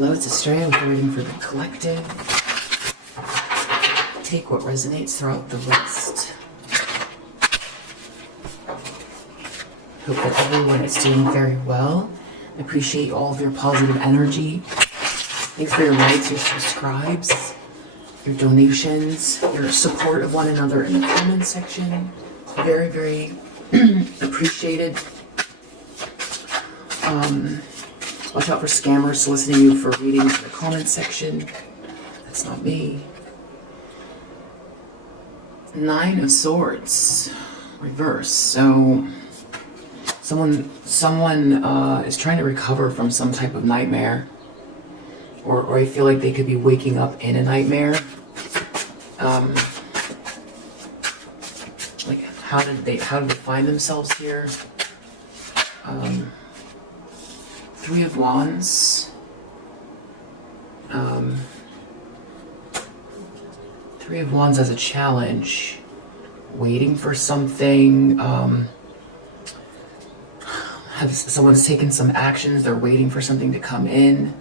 Loads of stray with reading for the collective. Take what resonates, throw out the rest. Hope that everyone is doing very well. I appreciate all of your positive energy. Thanks for your likes, your subscribes, your donations, your support of one another in the comment section. Very, very appreciated. Watch out for scammers soliciting you for readings in the comment section. That's not me. 9 of Swords, reverse. So someone is trying to recover from some type of nightmare, or I feel like they could be waking up in a nightmare. Like how did they find themselves here? 3 of Wands. 3 of Wands as a challenge. Waiting for something. Someone's taken some actions. They're waiting for something to come in.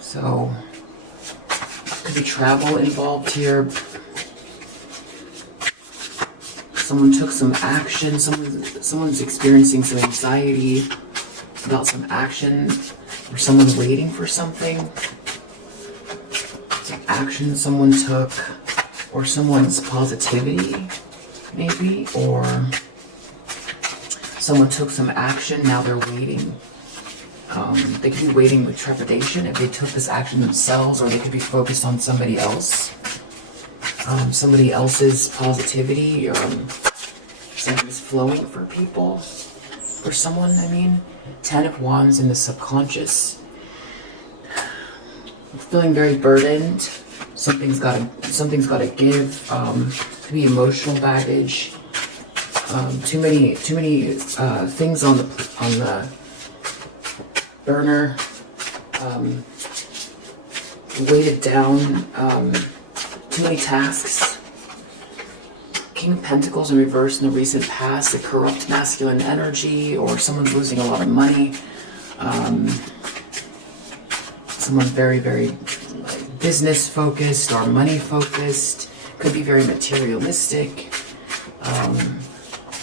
So, could be travel involved here. Someone took some action. Someone's experiencing some anxiety about some action, or someone waiting for something. Some action someone took, or someone's positivity, maybe, or someone took some action, now they're waiting. They could be waiting with trepidation if they took this action themselves, or they could be focused on somebody else. Somebody else's positivity, or something's flowing for people. For someone, I mean. 10 of Wands in the subconscious. I'm feeling very burdened. Something's got to give. Could be emotional baggage. Too many things on the burner. Weighted down. Too many tasks. King of Pentacles in reverse in the recent past, the corrupt masculine energy, or someone's losing a lot of money. Someone very, very business focused or money focused. Could be very materialistic.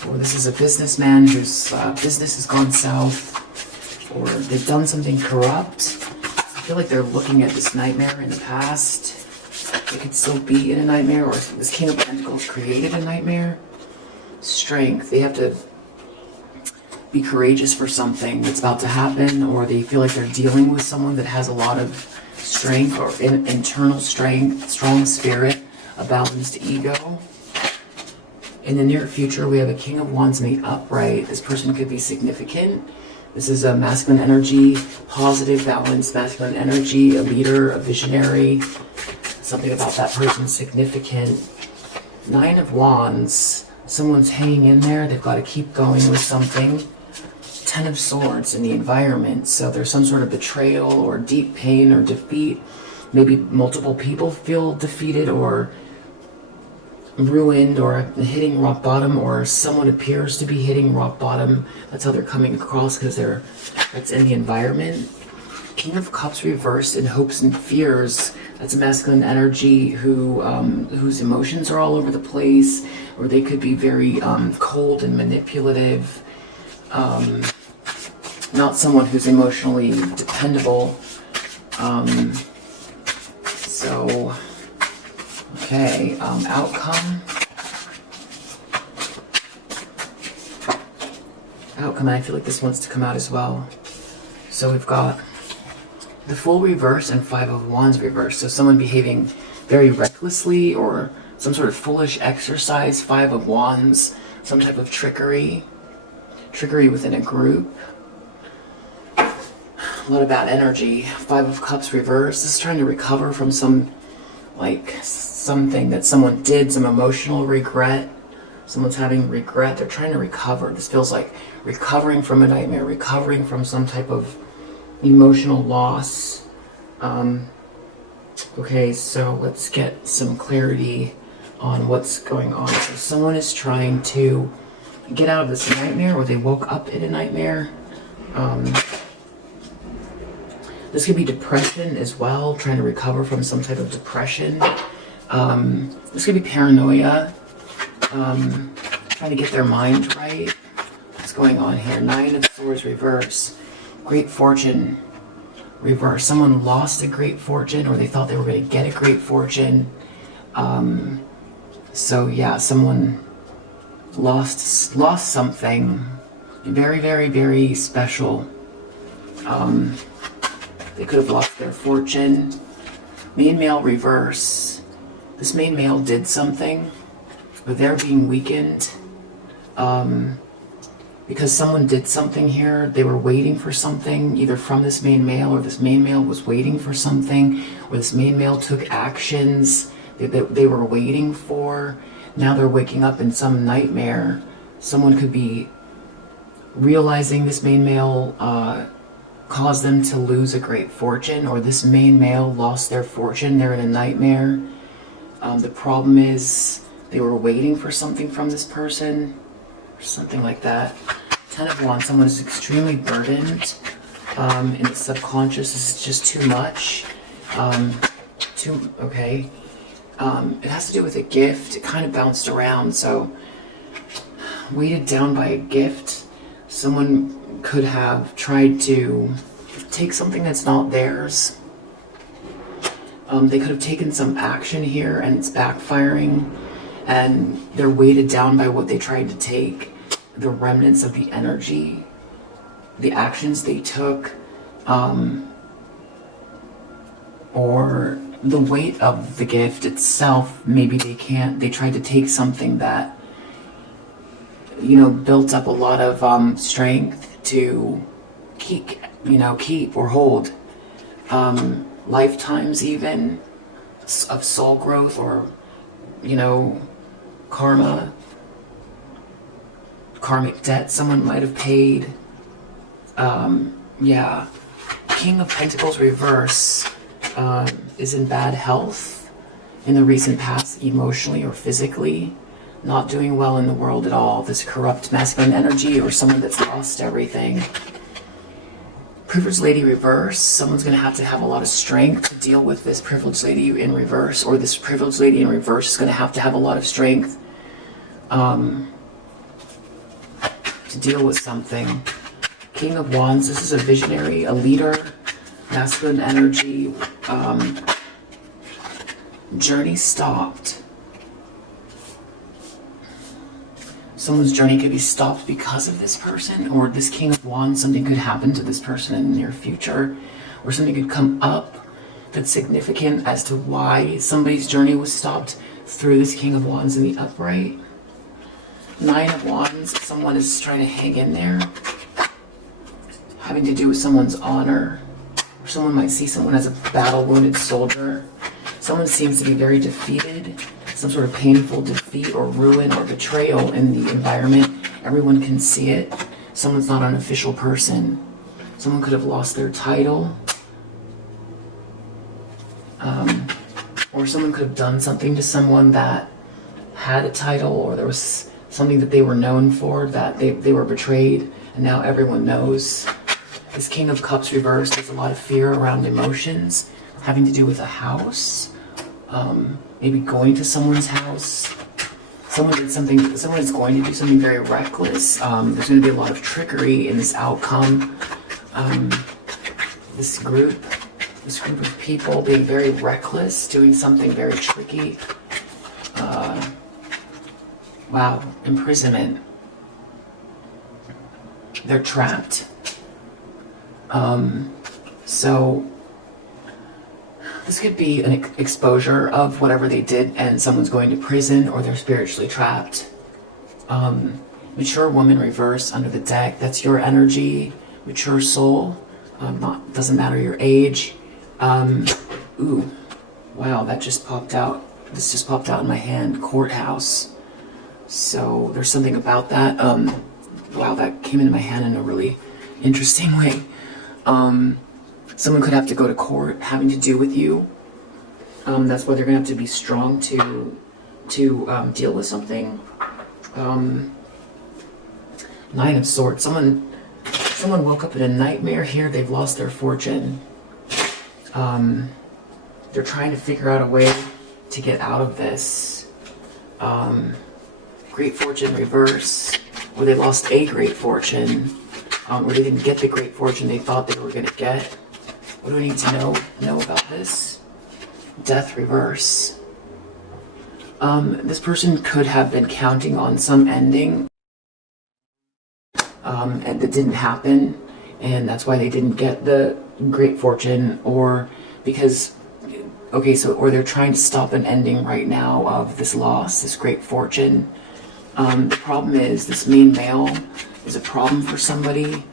Or this is a businessman whose business has gone south, or they've done something corrupt. I feel like they're looking at this nightmare in the past. They could still be in a nightmare, or this King of Pentacles created a nightmare. Strength. They have to be courageous for something that's about to happen, or they feel like they're dealing with someone that has a lot of strength, or internal strength, strong spirit, a balanced ego. In the near future, we have a King of Wands in the upright. This person could be significant. This is a masculine energy, positive, balanced masculine energy, a leader, a visionary. Something about that person significant. 9 of Wands. Someone's hanging in there. They've got to keep going with something. 10 of Swords in the environment. So there's some sort of betrayal or deep pain or defeat. Maybe multiple people feel defeated or ruined or hitting rock bottom, or someone appears to be hitting rock bottom. That's how they're coming across, because that's in the environment. King of Cups reversed in hopes and fears. That's a masculine energy whose emotions are all over the place, or they could be very cold and manipulative. Not someone who's emotionally dependable. Okay, outcome. Outcome, and I feel like this wants to come out as well. So we've got the Fool reverse and 5 of Wands reverse. So someone behaving very recklessly, or some sort of foolish exercise. 5 of Wands, some type of trickery within a group. A lot of bad energy. 5 of Cups reverse. This is trying to recover from something that someone did, some emotional regret. Someone's having regret. They're trying to recover. This feels like recovering from a nightmare, recovering from some type of emotional loss. Okay, so let's get some clarity on what's going on. So someone is trying to get out of this nightmare, or they woke up in a nightmare. This could be depression as well, trying to recover from some type of depression. This could be paranoia, trying to get their mind right. What's going on here? Nine of Swords reverse. Great fortune reverse. Someone lost a great fortune, or they thought they were going to get a great fortune. So yeah, someone lost something very, very, very special. They could have lost their fortune. Main male reverse. This main male did something, but they're being weakened. Because someone did something here. They were waiting for something, either from this main male, or this main male was waiting for something, or this main male took actions that they were waiting for. Now they're waking up in some nightmare. Someone could be realizing this main male caused them to lose a great fortune, or this main male lost their fortune. They're in a nightmare. The problem is they were waiting for something from this person, or something like that. 10 of Wands, someone is extremely burdened in the subconscious. This is just too much. Okay. It has to do with a gift. It kind of bounced around, so weighted down by a gift. Someone could have tried to take something that's not theirs. They could have taken some action here and it's backfiring, and they're weighted down by what they tried to take, the remnants of the energy, the actions they took, or the weight of the gift itself. Maybe they tried to take something that, you know, built up a lot of strength to keep or hold. Lifetimes even of soul growth, or, you know, karmic debt someone might have paid. Yeah. King of Pentacles reverse is in bad health in the recent past, emotionally or physically. Not doing well in the world at all. This corrupt masculine energy, or someone that's lost everything. Privileged Lady reverse. Someone's going to have a lot of strength to deal with this Privileged Lady in reverse, or this Privileged Lady in reverse is going to have a lot of strength to deal with something. King of Wands, this is a visionary, a leader, masculine energy. Journey stopped. Someone's journey could be stopped because of this person, or this King of Wands, something could happen to this person in the near future, or something could come up that's significant as to why somebody's journey was stopped through this King of Wands in the upright. 9 of Wands, someone is trying to hang in there, having to do with someone's honor, or someone might see someone as a battle-wounded soldier. Someone seems to be very defeated, some sort of painful defeat or ruin or betrayal in the environment. Everyone can see it. Someone's not an official person. Someone could have lost their title. Or someone could have done something to someone that had a title, or there was something that they were known for, that they were betrayed, and now everyone knows. This King of Cups reversed, there's a lot of fear around emotions, having to do with a house. Maybe going to someone's house. Someone is going to do something very reckless. There's going to be a lot of trickery in this outcome. This group of people being very reckless, doing something very tricky. Wow, imprisonment. They're trapped. So this could be an exposure of whatever they did, and someone's going to prison, or they're spiritually trapped. Mature woman reverse under the deck. That's your energy. Mature soul. Doesn't matter your age. Ooh, wow, that just popped out. This just popped out in my hand. Courthouse. So there's something about that. Wow, that came into my hand in a really interesting way. Someone could have to go to court having to do with you. That's why they're going to have to be strong to deal with something. 9 of Swords. Someone woke up in a nightmare here. They've lost their fortune. They're trying to figure out a way to get out of this. Great fortune reverse, or they lost a great fortune, or they didn't get the great fortune they thought they were going to get. What do we need to know about this? Death reverse. This person could have been counting on some ending, and that didn't happen, and that's why they didn't get the great fortune, or because, okay, so, or they're trying to stop an ending right now of this loss, this great fortune. The problem is this main male is a problem for somebody,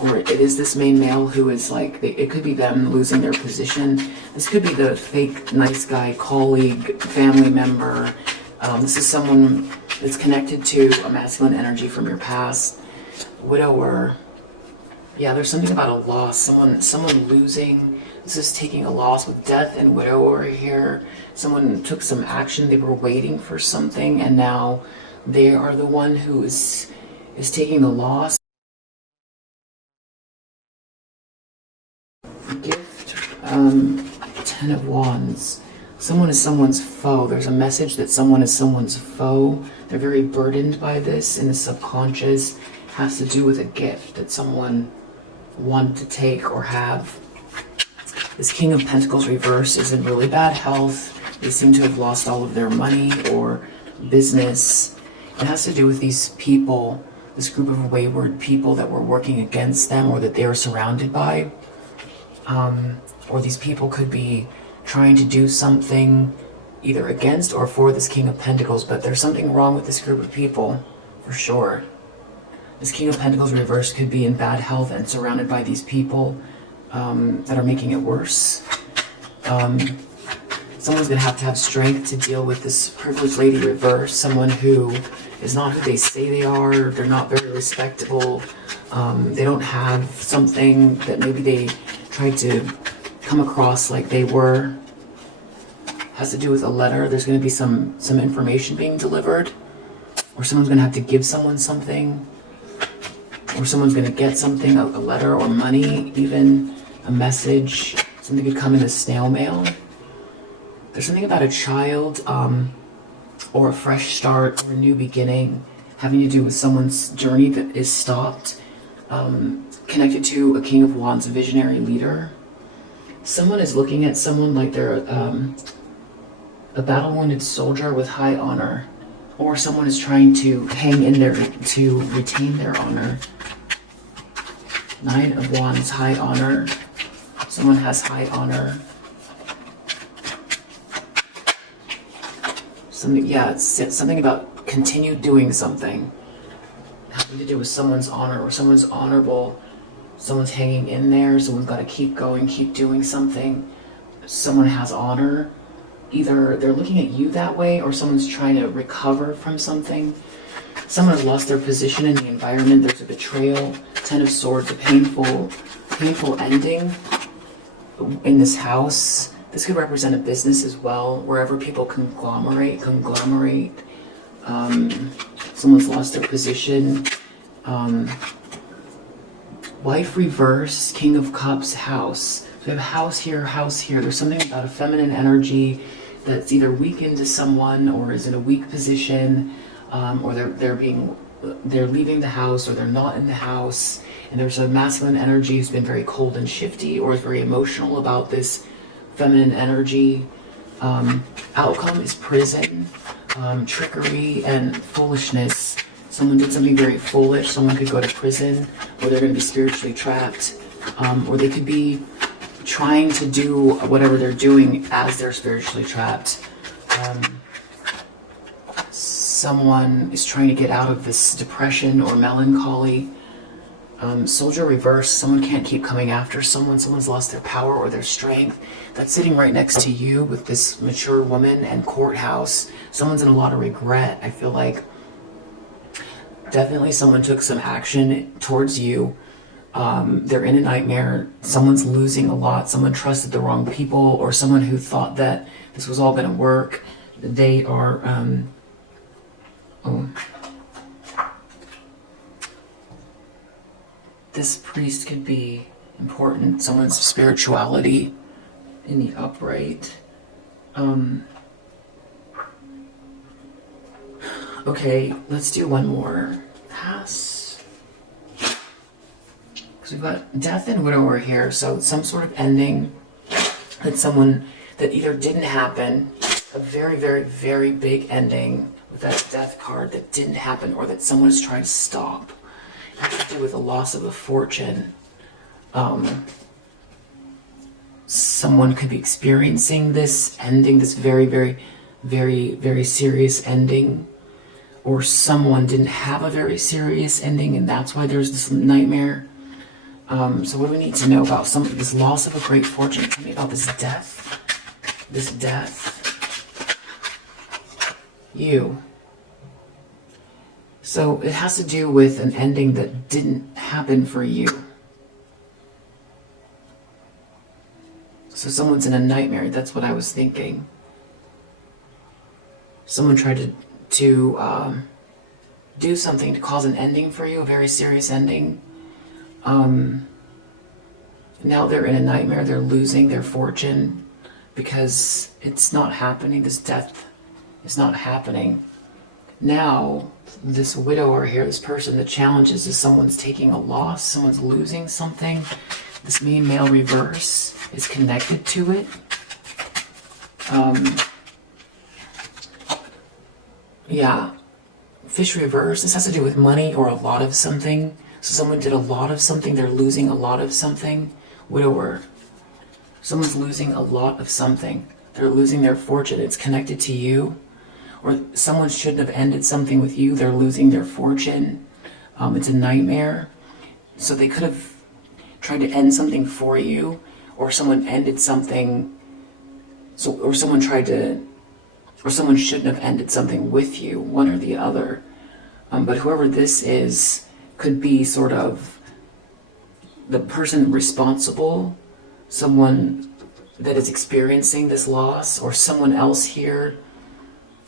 or it is this main male who is like, it could be them losing their position. This could be the fake nice guy, colleague, family member. This is someone that's connected to a masculine energy from your past. Widower. Yeah, there's something about a loss. Someone losing. This is taking a loss with death and widower here. Someone took some action. They were waiting for something, and now they are the one who is taking the loss. Gift. 10 of Wands. Someone is someone's foe. There's a message that someone is someone's foe. They're very burdened by this in the subconscious. Has to do with a gift that someone wanted to take or have. This King of Pentacles reverse is in really bad health. They seem to have lost all of their money or business. It has to do with these people, this group of wayward people that were working against them or that they were surrounded by. Or these people could be trying to do something either against or for this King of Pentacles, but there's something wrong with this group of people, for sure. This King of Pentacles reverse could be in bad health and surrounded by these people that are making it worse. Someone's going to have strength to deal with this privileged lady reverse, someone who is not who they say they are. They're not very respectable. They don't have something that maybe they tried to come across like they were. Has to do with a letter. There's going to be some information being delivered, or someone's going to have to give someone something, or someone's going to get something, a letter or money, even a message. Something could come in a snail mail. There's something about a child or a fresh start or a new beginning having to do with someone's journey that is stopped, connected to a King of Wands, visionary leader. Someone is looking at someone like they're a battle-wounded soldier with high honor, or someone is trying to hang in there to retain their honor. 9 of Wands, high honor. Someone has high honor. Something, yeah, it's something about continue doing something. Having to do with someone's honor, or someone's honorable. Someone's hanging in there. Someone's got to keep going, keep doing something. Someone has honor. Either they're looking at you that way, or someone's trying to recover from something. Someone has lost their position in the environment. There's a betrayal. 10 of Swords, a painful ending in this house. This could represent a business as well, wherever people conglomerate. Someone's lost their position. Wife reverse, King of Cups, house. So we have house here, house here. There's something about a feminine energy that's either weakened to someone or is in a weak position, or they're leaving the house, or they're not in the house. And there's a masculine energy who's been very cold and shifty, or is very emotional about this feminine energy. Outcome is prison, trickery, and foolishness. Someone did something very foolish. Someone could go to prison, or they're going to be spiritually trapped, or they could be trying to do whatever they're doing as they're spiritually trapped. Someone is trying to get out of this depression or melancholy. Soldier reverse, someone can't keep coming after someone. Someone's lost their power or their strength. That's sitting right next to you with this mature woman. And courthouse, someone's in a lot of regret. I feel like definitely someone took some action towards you. They're in a nightmare. Someone's losing a lot. Someone trusted the wrong people, or someone who thought that this was all going to work. They are this priest could be important. Someone's spirituality in the upright. Okay, let's do one more pass. Because we've got death and widower here, so some sort of ending that that either didn't happen, a very, very, very big ending with that death card that didn't happen, or that someone is trying to stop. It has to do with the loss of a fortune. Someone could be experiencing this ending, this very, very, very, very serious ending. Or someone didn't have a very serious ending, and that's why there's this nightmare. So what do we need to know about this loss of a great fortune? Tell me about this death. This death. You. So it has to do with an ending that didn't happen for you. So someone's in a nightmare. That's what I was thinking. Someone tried to do something to cause an ending for you, a very serious ending. Now they're in a nightmare. They're losing their fortune because it's not happening. This death is not happening. Now, this widower here, this person, the challenge is someone's taking a loss. Someone's losing something. This main male reverse is connected to it. Yeah, fish reverse. This has to do with money or a lot of something. So someone did a lot of something. They're losing a lot of something. Widower. Someone's losing a lot of something. They're losing their fortune. It's connected to you. Or someone shouldn't have ended something with you. They're losing their fortune. It's a nightmare. So they could have tried to end something for you. Or someone ended something. Or someone shouldn't have ended something with you, one or the other. But whoever this is could be sort of the person responsible, someone that is experiencing this loss, or someone else here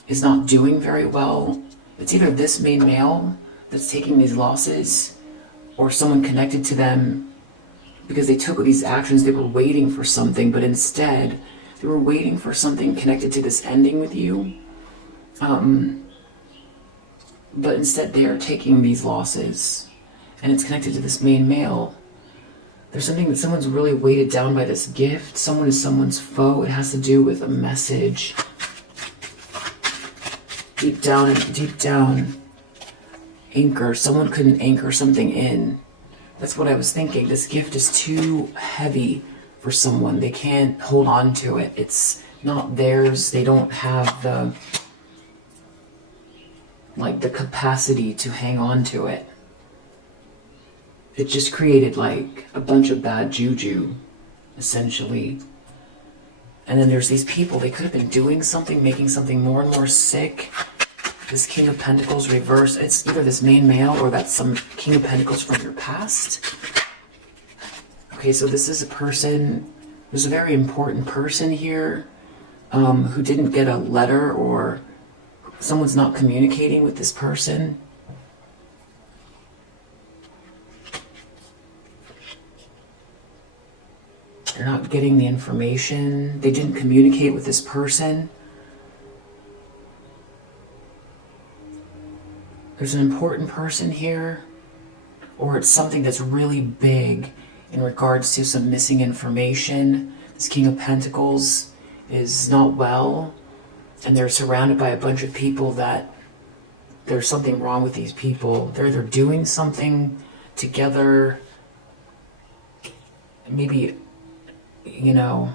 is not doing very well. It's either this main male that's taking these losses, or someone connected to them because they took these actions. They were waiting for something, but instead they were waiting for something connected to this ending with you. But instead they are taking these losses, and it's connected to this main male. There's something that someone's really weighted down by this gift. Someone is someone's foe. It has to do with a message. Deep down, anchor. Someone couldn't anchor something in. That's what I was thinking. This gift is too heavy for someone. They can't hold on to it. It's not theirs. They don't have the capacity to hang on to it. It just created like a bunch of bad juju, essentially. And then there's these people, they could have been doing something, making something more and more sick. This King of Pentacles reverse, it's either this main male or that's some King of Pentacles from your past. Okay, so this is a person, there's a very important person here who didn't get a letter, or someone's not communicating with this person. They're not getting the information. They didn't communicate with this person. There's an important person here, or it's something that's really big in regards to some missing information. This King of Pentacles is not well, and they're surrounded by a bunch of people that there's something wrong with these people. They're either doing something together, maybe, you know,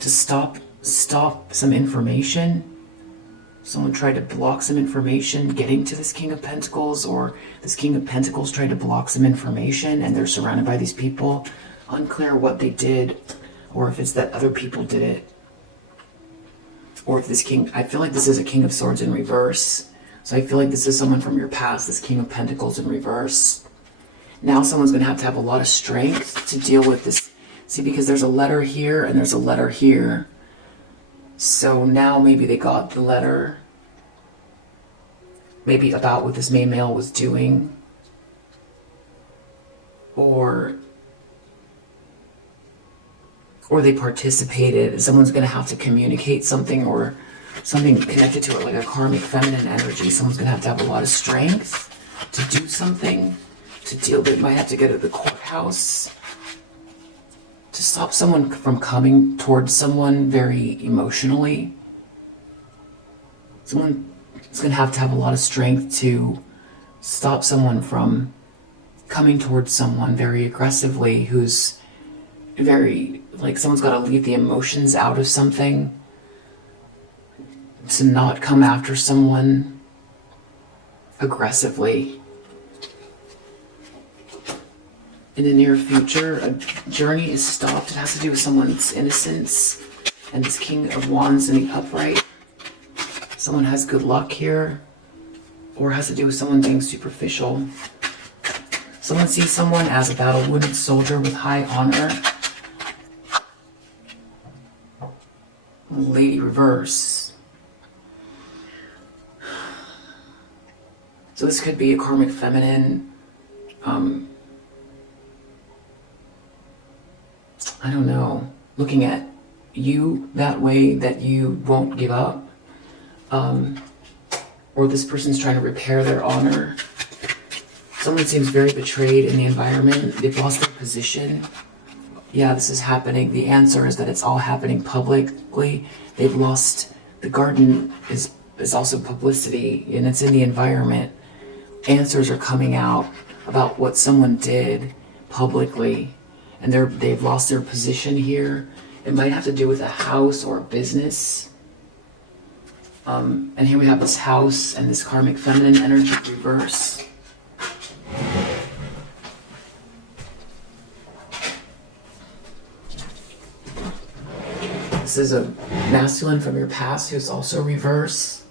to stop some information. Someone tried to block some information getting to this King of Pentacles, or this King of Pentacles tried to block some information, and they're surrounded by these people. Unclear what they did, or if it's that other people did it. Or if this King, I feel like this is a King of Swords in reverse. So I feel like this is someone from your past, this King of Pentacles in reverse. Now someone's going to have a lot of strength to deal with this. See, because there's a letter here and there's a letter here. So now maybe they got the letter, maybe about what this main male was doing, or or they participated. Someone's going to have to communicate something, or something connected to it, like a karmic feminine energy. Someone's going to have a lot of strength to do something, to deal. They might have to go to the courthouse to stop someone from coming towards someone very emotionally. Someone is going to have a lot of strength to stop someone from coming towards someone very aggressively, who's very, like, someone's got to leave the emotions out of something, to not come after someone aggressively. In the near future, a journey is stopped. It has to do with someone's innocence, and this King of Wands in the upright. Someone has good luck here, or has to do with someone being superficial. Someone sees someone as a battle-wounded soldier with high honor. Lady reverse. So this could be a karmic feminine. I don't know. Looking at you that way, that you won't give up. Or this person's trying to repair their honor. Someone seems very betrayed in the environment. They've lost their position. Yeah, this is happening. The answer is that it's all happening publicly. They've lost, the garden is also publicity, and it's in the environment. Answers are coming out about what someone did publicly, and they've lost their position here. It might have to do with a house or a business. And here we have this house and this karmic feminine energy reverse. This is a masculine from your past who's also reverse.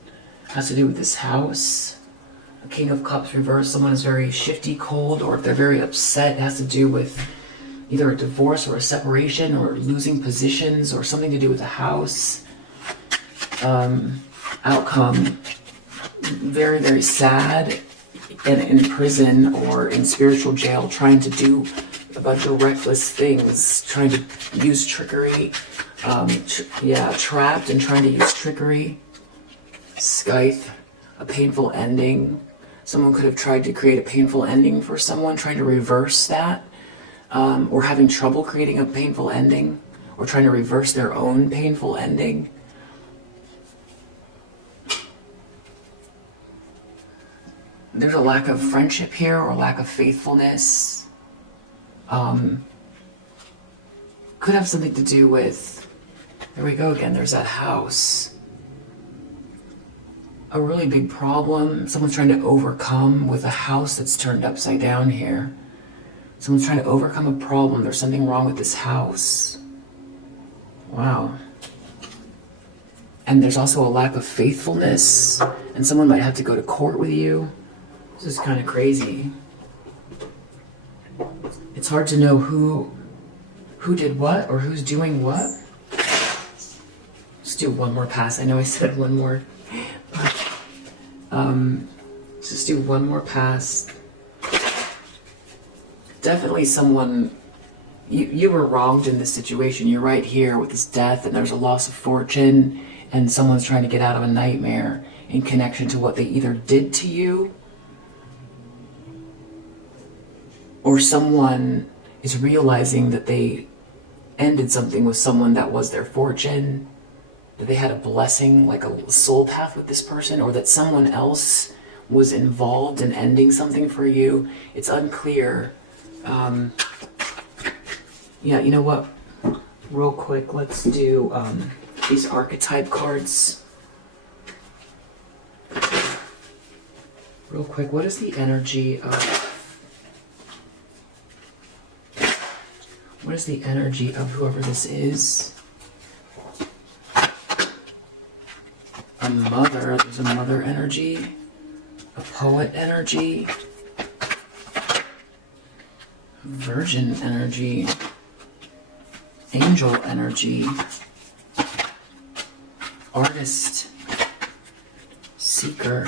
Has to do with this house. A King of Cups reverse. Someone is very shifty, cold, or if they're very upset, it has to do with either a divorce or a separation, or losing positions, or something to do with a house. Outcome, very, very sad, and in prison or in spiritual jail, trying to do a bunch of reckless things, trying to use trickery. Trapped and trying to use trickery. Scythe, a painful ending. Someone could have tried to create a painful ending for someone, trying to reverse that, or having trouble creating a painful ending, or trying to reverse their own painful ending. There's a lack of friendship here, or lack of faithfulness. Could have something to do with, there we go again, there's that house. A really big problem someone's trying to overcome with a house that's turned upside down here. Someone's trying to overcome a problem. There's something wrong with this house. Wow. And there's also a lack of faithfulness, and someone might have to go to court with you. This is kind of crazy. It's hard to know who did what, or who's doing what. Let's do one more pass. I know I said one more. Let's just do one more pass. Definitely someone, you were wronged in this situation. You're right here with this death, and there's a loss of fortune, and someone's trying to get out of a nightmare in connection to what they either did to you, or someone is realizing that they ended something with someone that was their fortune, that they had a blessing, like a soul path with this person, or that someone else was involved in ending something for you. It's unclear. Yeah, you know what? Real quick, let's do these archetype cards. Real quick, what is the energy of... What is the energy of whoever this is? A mother. There's a mother energy. A poet energy. Virgin energy. Angel energy. Artist. Seeker.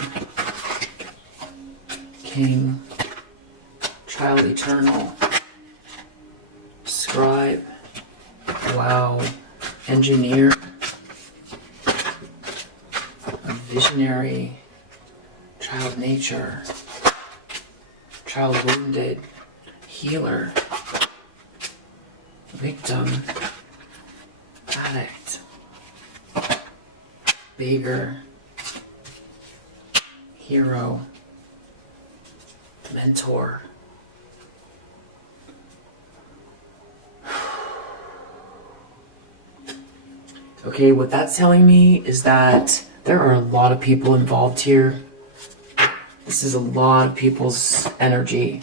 King. Child eternal. Scribe, Wow. Engineer. A visionary. Child nature. Child wounded. Healer. Victim. Addict. Beggar. Hero. Mentor. Okay, what that's telling me is that there are a lot of people involved here. This is a lot of people's energy.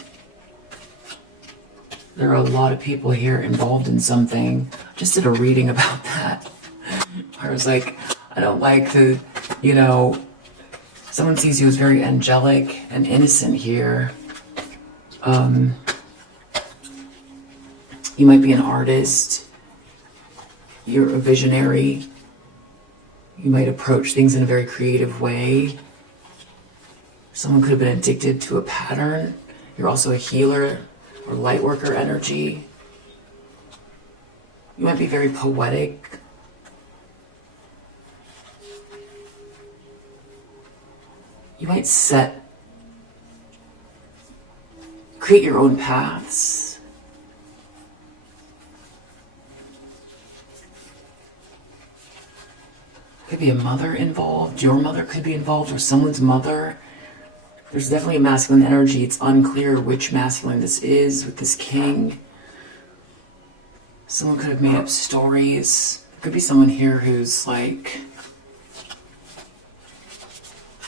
There are a lot of people here involved in something. I just did a reading about that. I was like, I don't like to, you know, someone sees you as very angelic and innocent here. You might be an artist. You're a visionary. You might approach things in a very creative way. Someone could have been addicted to a pattern. You're also a healer or light worker energy. You might be very poetic. You might create your own paths. Could be a mother involved. Your mother could be involved, or someone's mother. There's definitely a masculine energy. It's unclear which masculine this is with this king. Someone could have made up stories. There could be someone here who's like,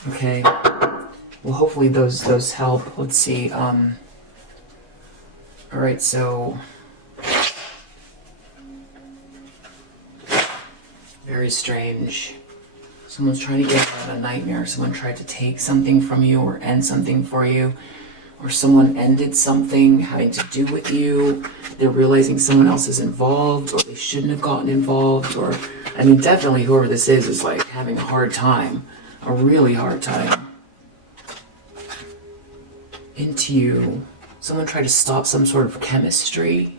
okay, well, hopefully those help. Let's see. All right, so very strange. Someone's trying to get out of a nightmare. Someone tried to take something from you or end something for you. Or someone ended something having to do with you. They're realizing someone else is involved, or they shouldn't have gotten involved. Or, I mean, definitely whoever this is like having a hard time. A really hard time. Into you. Someone tried to stop some sort of chemistry.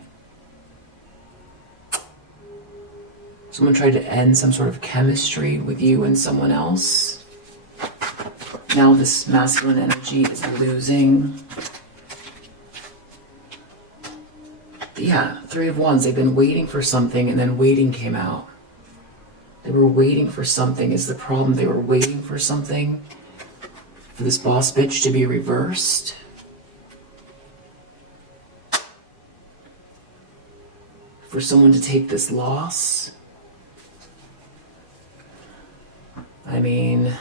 Someone tried to end some sort of chemistry with you and someone else. Now this masculine energy is losing. Yeah, Three of Wands. They've been waiting for something, and then waiting came out. They were waiting for something is the problem. They were waiting for something. For this boss bitch to be reversed. For someone to take this loss. I mean,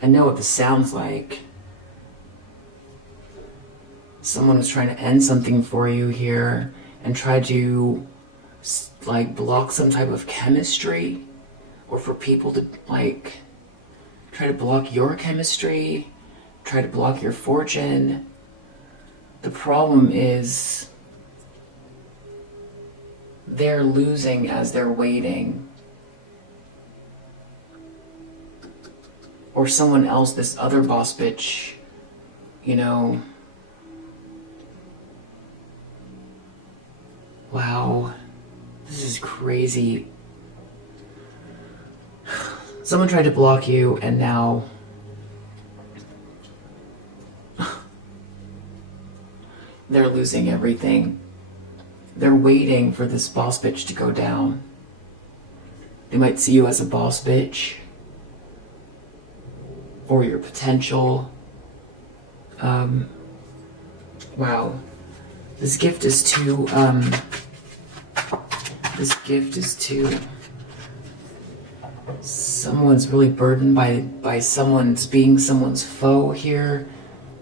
I know what this sounds like. Someone was trying to end something for you here and try to like block some type of chemistry, or for people to like try to block your chemistry, try to block your fortune. The problem is they're losing as they're waiting. Or someone else, this other boss bitch, you know. Wow, this is crazy. Someone tried to block you, and now they're losing everything. They're waiting for this boss bitch to go down. They might see you as a boss bitch. Or your potential. Wow. This gift is to, someone's really burdened by someone's being someone's foe here,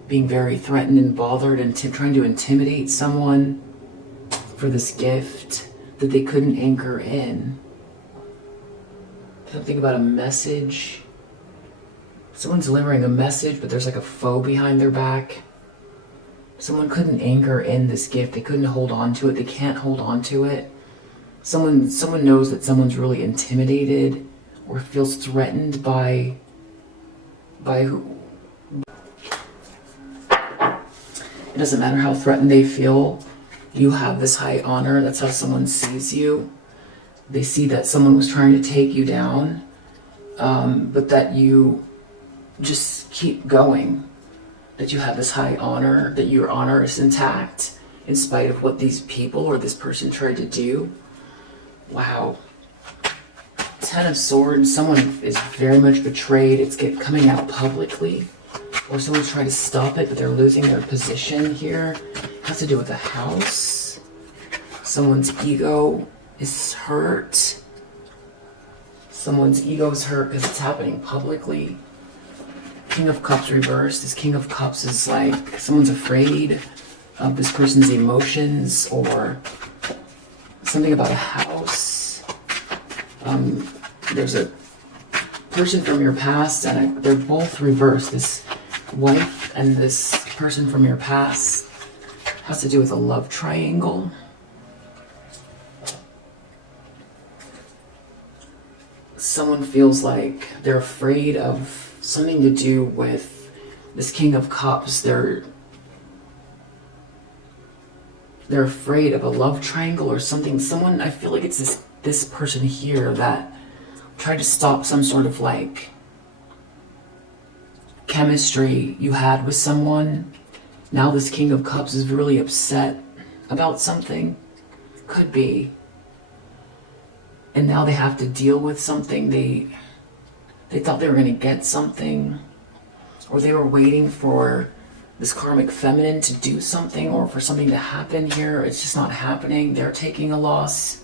being very threatened and bothered and trying to intimidate someone for this gift that they couldn't anchor in. Something about a message. Someone's delivering a message, but there's like a foe behind their back. Someone couldn't anchor in this gift. They couldn't hold on to it. They can't hold on to it. Someone knows that someone's really intimidated or feels threatened by who. It doesn't matter how threatened they feel. You have this high honor. That's how someone sees you. They see that someone was trying to take you down, but that you just keep going, that you have this high honor, that your honor is intact in spite of what these people or this person tried to do. Wow. Ten of Swords, someone is very much betrayed. It's coming out publicly, or someone's trying to stop it, but they're losing their position here. It has to do with the house. Someone's ego is hurt. Someone's ego is hurt because it's happening publicly. King of Cups reversed. This King of Cups is like someone's afraid of this person's emotions, or something about a house. There's a person from your past, and they're both reversed. This wife and this person from your past has to do with a love triangle. Someone feels like they're afraid of something to do with this King of Cups. They're afraid of a love triangle or something. Someone, I feel like it's this person here that tried to stop some sort of like chemistry you had with someone. Now this King of Cups is really upset about something. Could be. And now they have to deal with something. They thought they were going to get something, or they were waiting for this karmic feminine to do something, or for something to happen here. It's just not happening. They're taking a loss,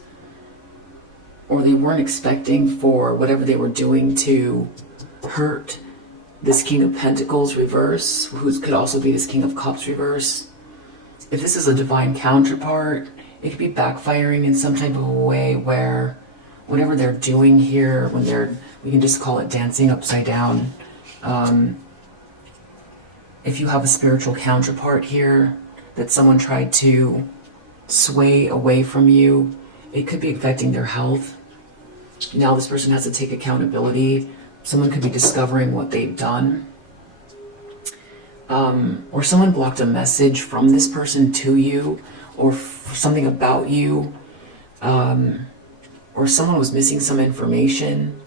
or they weren't expecting for whatever they were doing to hurt this King of Pentacles reverse, who could also be this King of Cups reverse. If this is a divine counterpart, it could be backfiring in some type of a way where whatever they're doing here, we can just call it dancing upside down. If you have a spiritual counterpart here that someone tried to sway away from you, it could be affecting their health. Now this person has to take accountability. Someone could be discovering what they've done. Or someone blocked a message from this person to you, or something about you. Or someone was missing some information.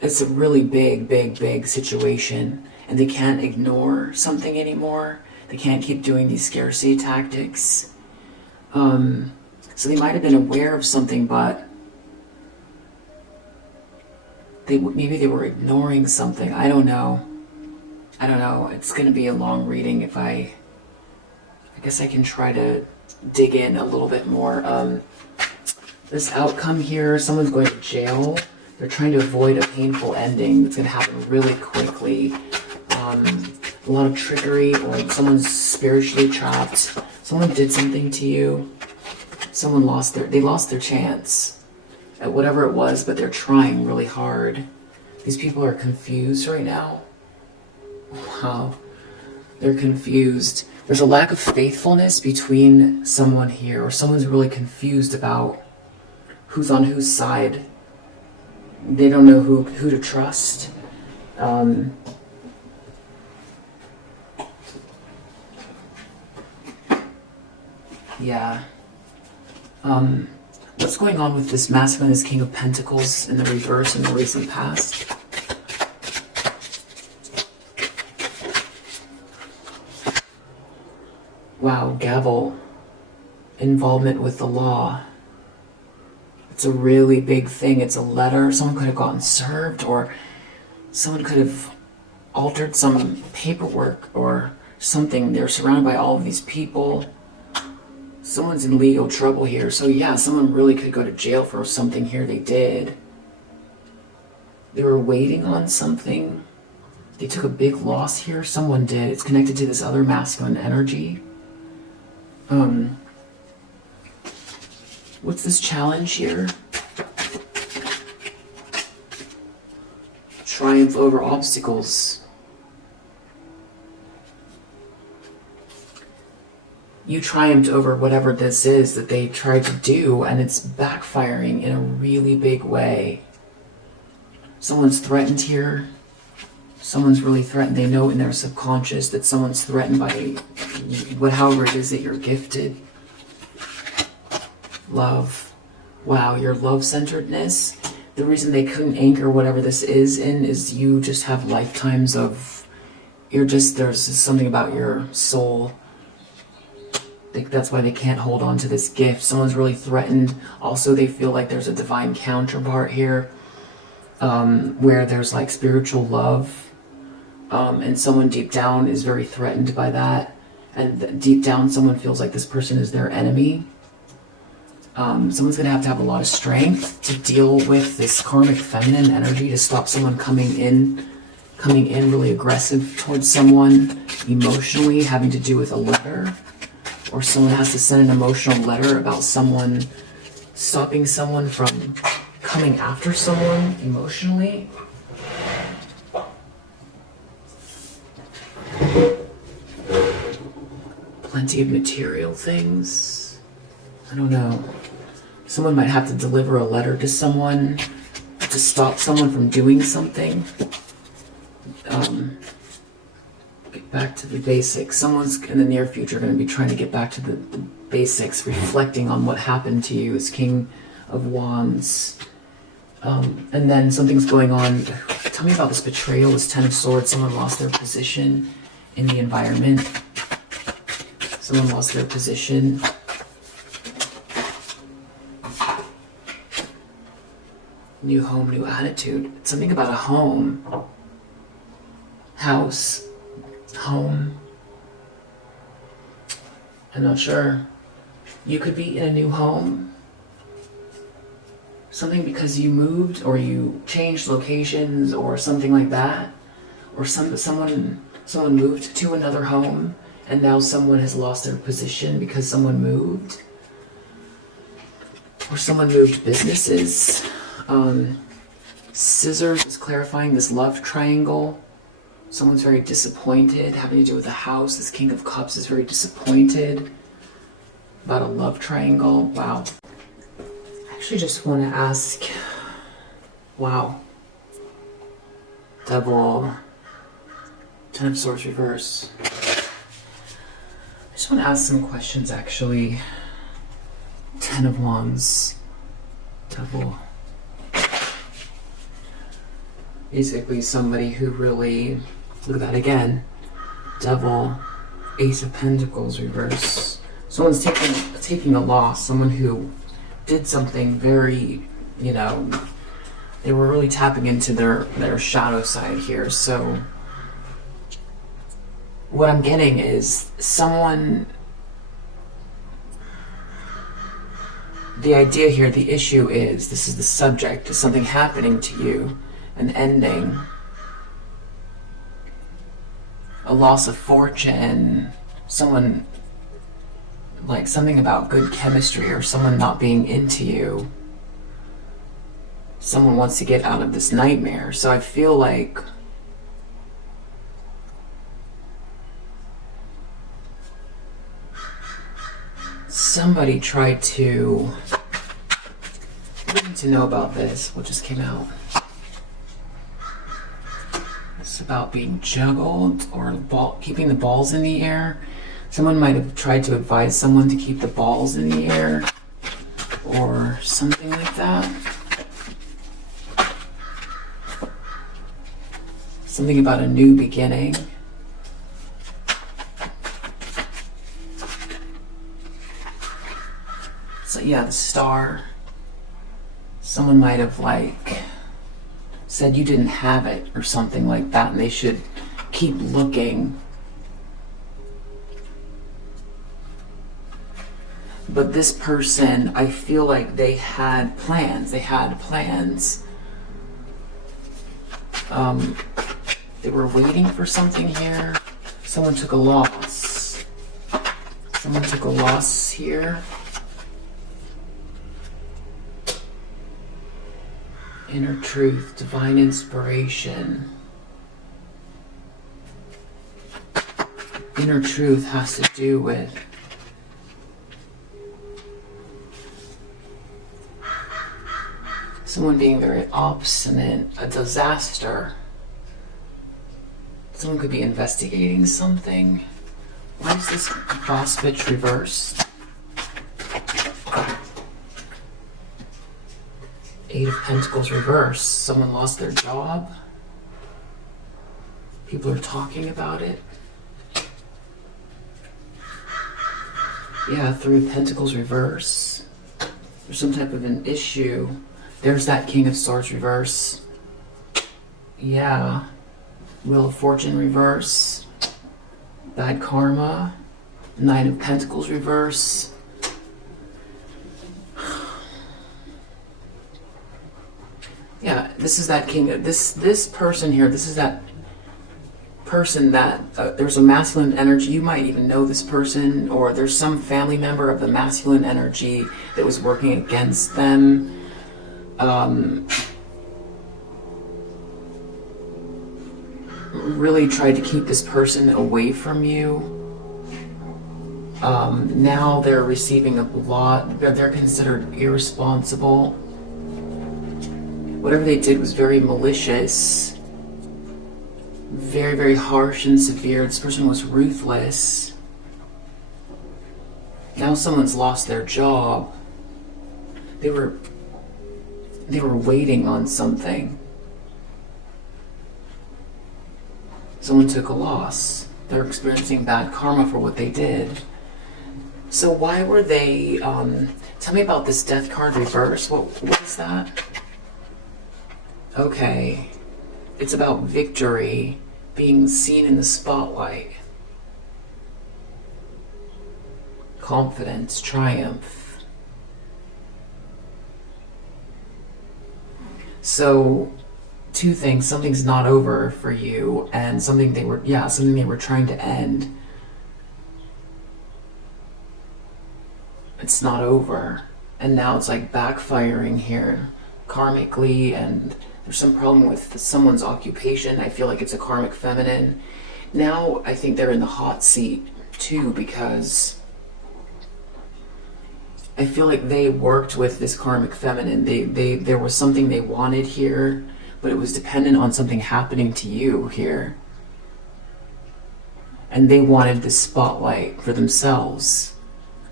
It's a really big situation, and they can't ignore something anymore. They can't keep doing these scarcity tactics. So they might have been aware of something, but maybe they were ignoring something. I don't know. It's going to be a long reading. If I guess I can try to dig in a little bit more. This outcome here, someone's going to jail. They're trying to avoid a painful ending that's going to happen really quickly. A lot of trickery, or someone's spiritually trapped. Someone did something to you. Someone lost their chance at whatever it was, but they're trying really hard. These people are confused right now. Wow. They're confused. There's a lack of faithfulness between someone here, or someone's really confused about who's on whose side. They don't know who to trust. Yeah. What's going on with this masculine, this King of Pentacles in the reverse in the recent past? Wow, gavel. Involvement with the law. It's a really big thing. It's a letter. Someone could have gotten served, or someone could have altered some paperwork or something. They're surrounded by all of these people. Someone's in legal trouble here. So yeah, someone really could go to jail for something here they did. They were waiting on something. They took a big loss here. Someone did. It's connected to this other masculine energy. What's this challenge here? Triumph over obstacles. You triumphed over whatever this is that they tried to do, and it's backfiring in a really big way. Someone's threatened here. Someone's really threatened. They know in their subconscious that someone's threatened by however it is that you're gifted. Love. Wow, your love-centeredness. The reason they couldn't anchor whatever this is in is you just have lifetimes of, there's something about your soul. That's why they can't hold on to this gift. Someone's really threatened. Also, they feel like there's a divine counterpart here, where there's like spiritual love, and someone deep down is very threatened by that. And deep down, someone feels like this person is their enemy. Someone's going to have a lot of strength to deal with this karmic feminine energy, to stop someone coming in really aggressive towards someone emotionally, having to do with a letter. Or someone has to send an emotional letter about someone, stopping someone from coming after someone emotionally. Plenty of material things. I don't know. Someone might have to deliver a letter to someone to stop someone from doing something. Get back to the basics. Someone's in the near future going to be trying to get back to the basics, reflecting on what happened to you as King of Wands. And then something's going on. Tell me about this betrayal, this Ten of Swords. Someone lost their position in the environment. Someone lost their position. New home, new attitude. Something about a home. House. Home. I'm not sure. You could be in a new home. Something because you moved or you changed locations or something like that. Or someone moved to another home and now someone has lost their position because someone moved. Or someone moved businesses. Scissors is clarifying this love triangle. Someone's very disappointed, having to do with a house. This King of Cups is very disappointed about a love triangle. Wow. I actually just want to ask, wow. Devil, Ten of Swords reverse. I just want to ask some questions actually. Ten of Wands, Devil. Basically somebody who really, look at that again, Devil, Ace of Pentacles reverse. Someone's taking a loss, someone who did something very, they were really tapping into their shadow side here. So what I'm getting is someone, the idea here, the issue is, this is the subject, is something happening to you, an ending, a loss of fortune, someone, like something about good chemistry or someone not being into you. Someone wants to get out of this nightmare. So I feel like somebody tried to, I need to know about this, what just came out. It's about being juggled or keeping the balls in the air. Someone might have tried to advise someone to keep the balls in the air or something like that. Something about a new beginning. So yeah, the Star. Someone might have said you didn't have it or something like that, and they should keep looking. But this person, I feel like they had plans. They were waiting for something here. Someone took a loss. Someone took a loss here. Inner truth, divine inspiration. Inner truth has to do with someone being very obstinate, a disaster. Someone could be investigating something. Why is this boss bitch reversed? Eight of Pentacles reverse. Someone lost their job. People are talking about it. Yeah, Three of Pentacles reverse. There's some type of an issue. There's that King of Swords reverse. Yeah. Wheel of Fortune reverse. Bad karma. Nine of Pentacles reverse. Yeah, this is that king. This person here. This is that person that there's a masculine energy. You might even know this person, or there's some family member of the masculine energy that was working against them. Really tried to keep this person away from you. Now they're receiving a lot. They're considered irresponsible. Whatever they did was very malicious, very, very harsh and severe. This person was ruthless. Now someone's lost their job. They were waiting on something. Someone took a loss. They're experiencing bad karma for what they did. So why were they, tell me about this Death card reverse. What is that? Okay. It's about victory, being seen in the spotlight. Confidence, triumph. So, two things. Something's not over for you, and something they were trying to end. It's not over. And now it's like backfiring here karmically, and there's some problem with someone's occupation. I feel like it's a karmic feminine. Now I think they're in the hot seat too, because I feel like they worked with this karmic feminine. There was something they wanted here, but it was dependent on something happening to you here. And they wanted the spotlight for themselves.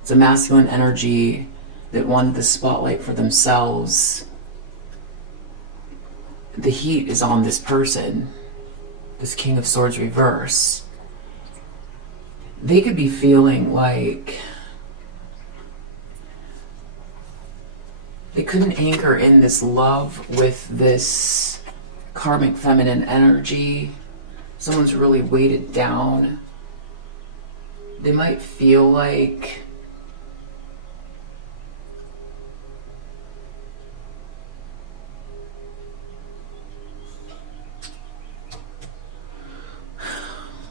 It's a masculine energy that wanted the spotlight for themselves. The heat is on this person, this King of Swords reverse. They could be feeling like they couldn't anchor in this love with this karmic feminine energy. Someone's really weighted down. They might feel like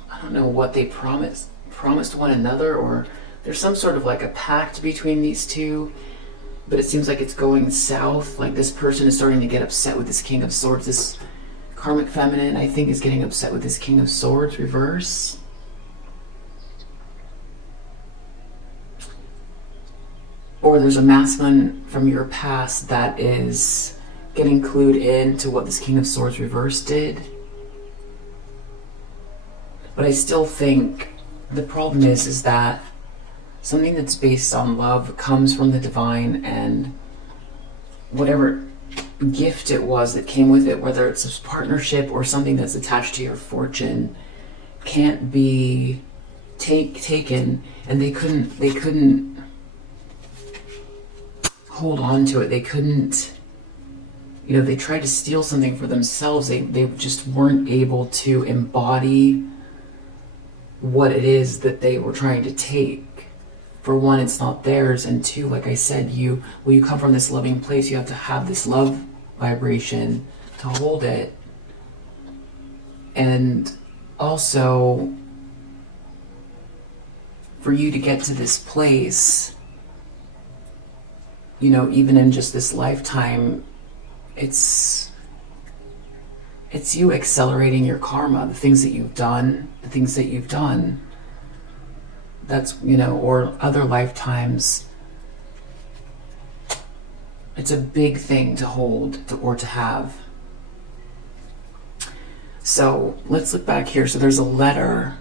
I don't know what they promised one another, or there's some sort of like a pact between these two, but it seems like it's going south. Like this person is starting to get upset with this King of Swords. This karmic feminine, I think, is getting upset with this King of Swords reverse. Or there's a masculine from your past that is getting clued into what this King of Swords reverse did. But I still think the problem is that something that's based on love comes from the divine, and whatever gift it was that came with it, whether it's a partnership or something that's attached to your fortune, can't be taken, and they couldn't hold on to it. They couldn't, they tried to steal something for themselves. They just weren't able to embody what it is that they were trying to take. For one, it's not theirs, and two, like I said, you come from this loving place, you have to have this love vibration to hold it. And also, for you to get to this place, even in just this lifetime, it's you accelerating your karma, the things that you've done, that's, or other lifetimes. It's a big thing to hold or to have. So let's look back here. So there's a letter,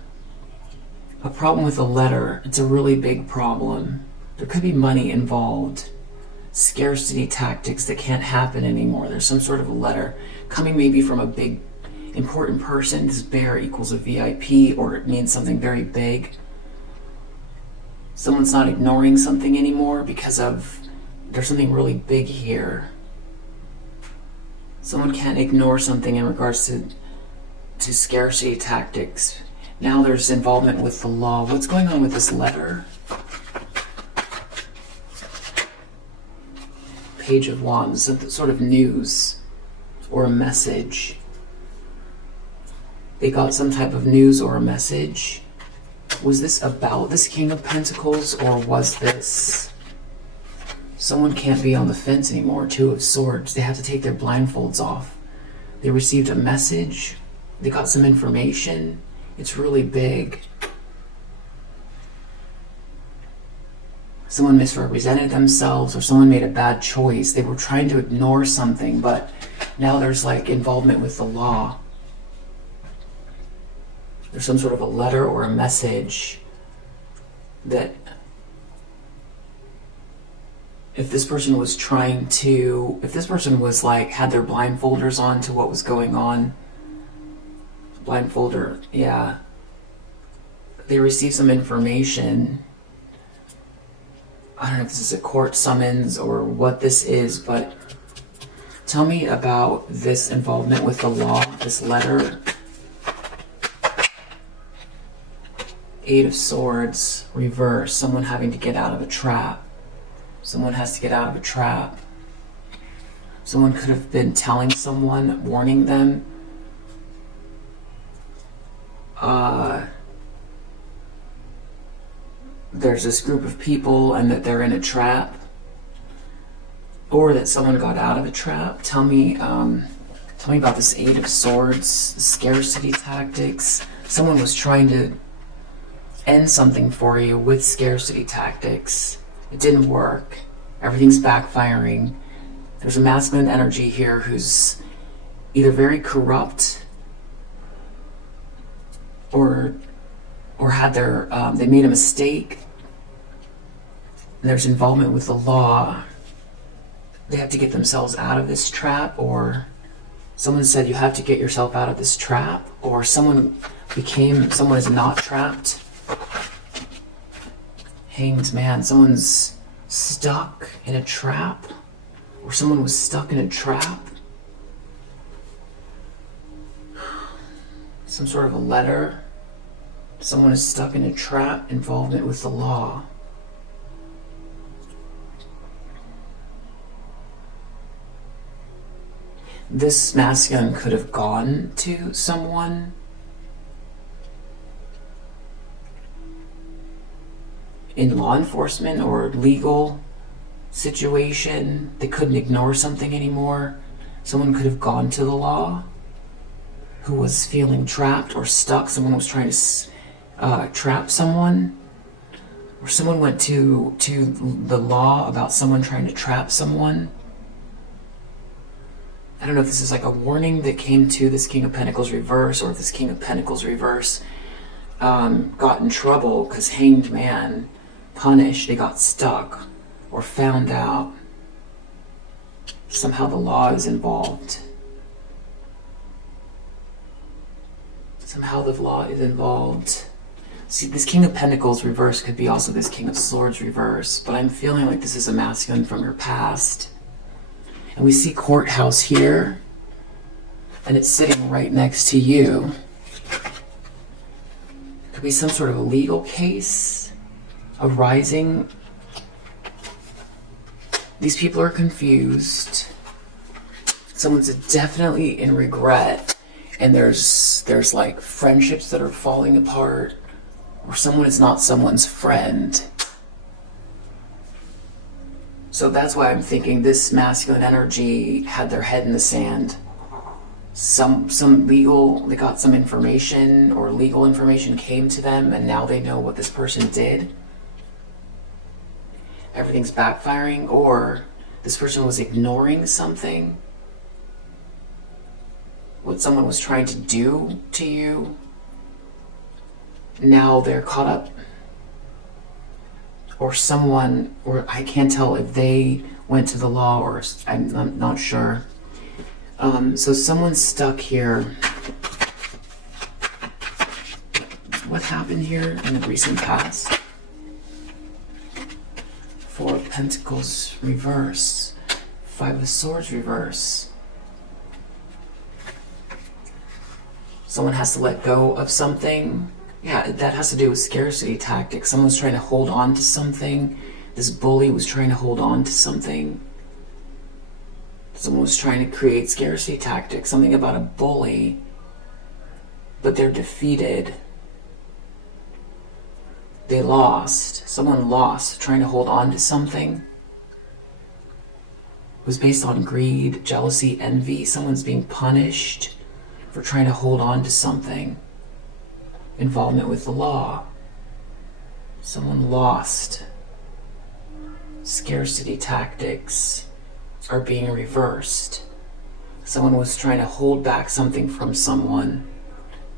a problem with a letter. It's a really big problem. There could be money involved. scarcity tactics that can't happen anymore. There's some sort of a letter coming maybe from a big important person. This bear equals a VIP, or it means something very big. Someone's not ignoring something anymore because of there's something really big here. Someone can't ignore something in regards to scarcity tactics. Now there's involvement with the law. What's going on with this letter? Page of Wands, some sort of news or a message. They got some type of news or a message. Was this about this King of Pentacles, or was this... Someone can't be on the fence anymore. Two of Swords. They have to take their blindfolds off. They received a message. They got some information. It's really big. Someone misrepresented themselves, or someone made a bad choice. They were trying to ignore something, but now there's like involvement with the law. There's some sort of a letter or a message that if this person was trying to, if this person was like, had their blindfolders on to what was going on, blindfolder, yeah, they received some information. I don't know if this is a court summons or what this is, but tell me about this involvement with the law, this letter. Eight of Swords, reverse, someone having to get out of a trap. Someone has to get out of a trap. Someone could have been telling someone, warning them. There's this group of people and that they're in a trap. Or that someone got out of a trap. Tell me about this Eight of Swords, the scarcity tactics. Someone was trying to end something for you with scarcity tactics. It didn't work. Everything's backfiring. There's a masculine energy here who's either very corrupt or had their they made a mistake. And there's involvement with the law. They have to get themselves out of this trap, or someone said you have to get yourself out of this trap, or someone is not trapped. Hanged Man, someone's stuck in a trap, or someone was stuck in a trap. Some sort of a letter. Someone is stuck in a trap, involvement with the law. This masculine could have gone to someone in law enforcement or legal situation. They couldn't ignore something anymore. Someone could have gone to the law who was feeling trapped or stuck. Someone was trying to trap someone. Or someone went to the law about someone trying to trap someone. I don't know if this is like a warning that came to this King of Pentacles reverse, or if this King of Pentacles reverse got in trouble because Hanged Man punished, they got stuck or found out. Somehow the law is involved. Somehow the law is involved. See, this King of Pentacles reverse could be also this King of Swords reverse, but I'm feeling like this is a masculine from your past. And we see courthouse here, and it's sitting right next to you. Could be some sort of a legal case arising. These people are confused. Someone's definitely in regret, and there's like friendships that are falling apart, or someone is not someone's friend. So that's why I'm thinking this masculine energy had their head in the sand. Some legal, they got some information, or legal information came to them, and now they know what this person did. Everything's backfiring, or this person was ignoring something. What someone was trying to do to you. Now they're caught up. or someone, or I can't tell if they went to the law, or I'm not sure. So someone's stuck here. What happened here in the recent past? Four of Pentacles reverse. Five of Swords reverse. Someone has to let go of something. Yeah, that has to do with scarcity tactics. Someone's trying to hold on to something. This bully was trying to hold on to something. Someone was trying to create scarcity tactics. Something about a bully. But they're defeated. They lost. Someone lost trying to hold on to something. It was based on greed, jealousy, envy. Someone's being punished for trying to hold on to something. Involvement with the law. Someone lost. Scarcity tactics are being reversed. Someone was trying to hold back something from someone.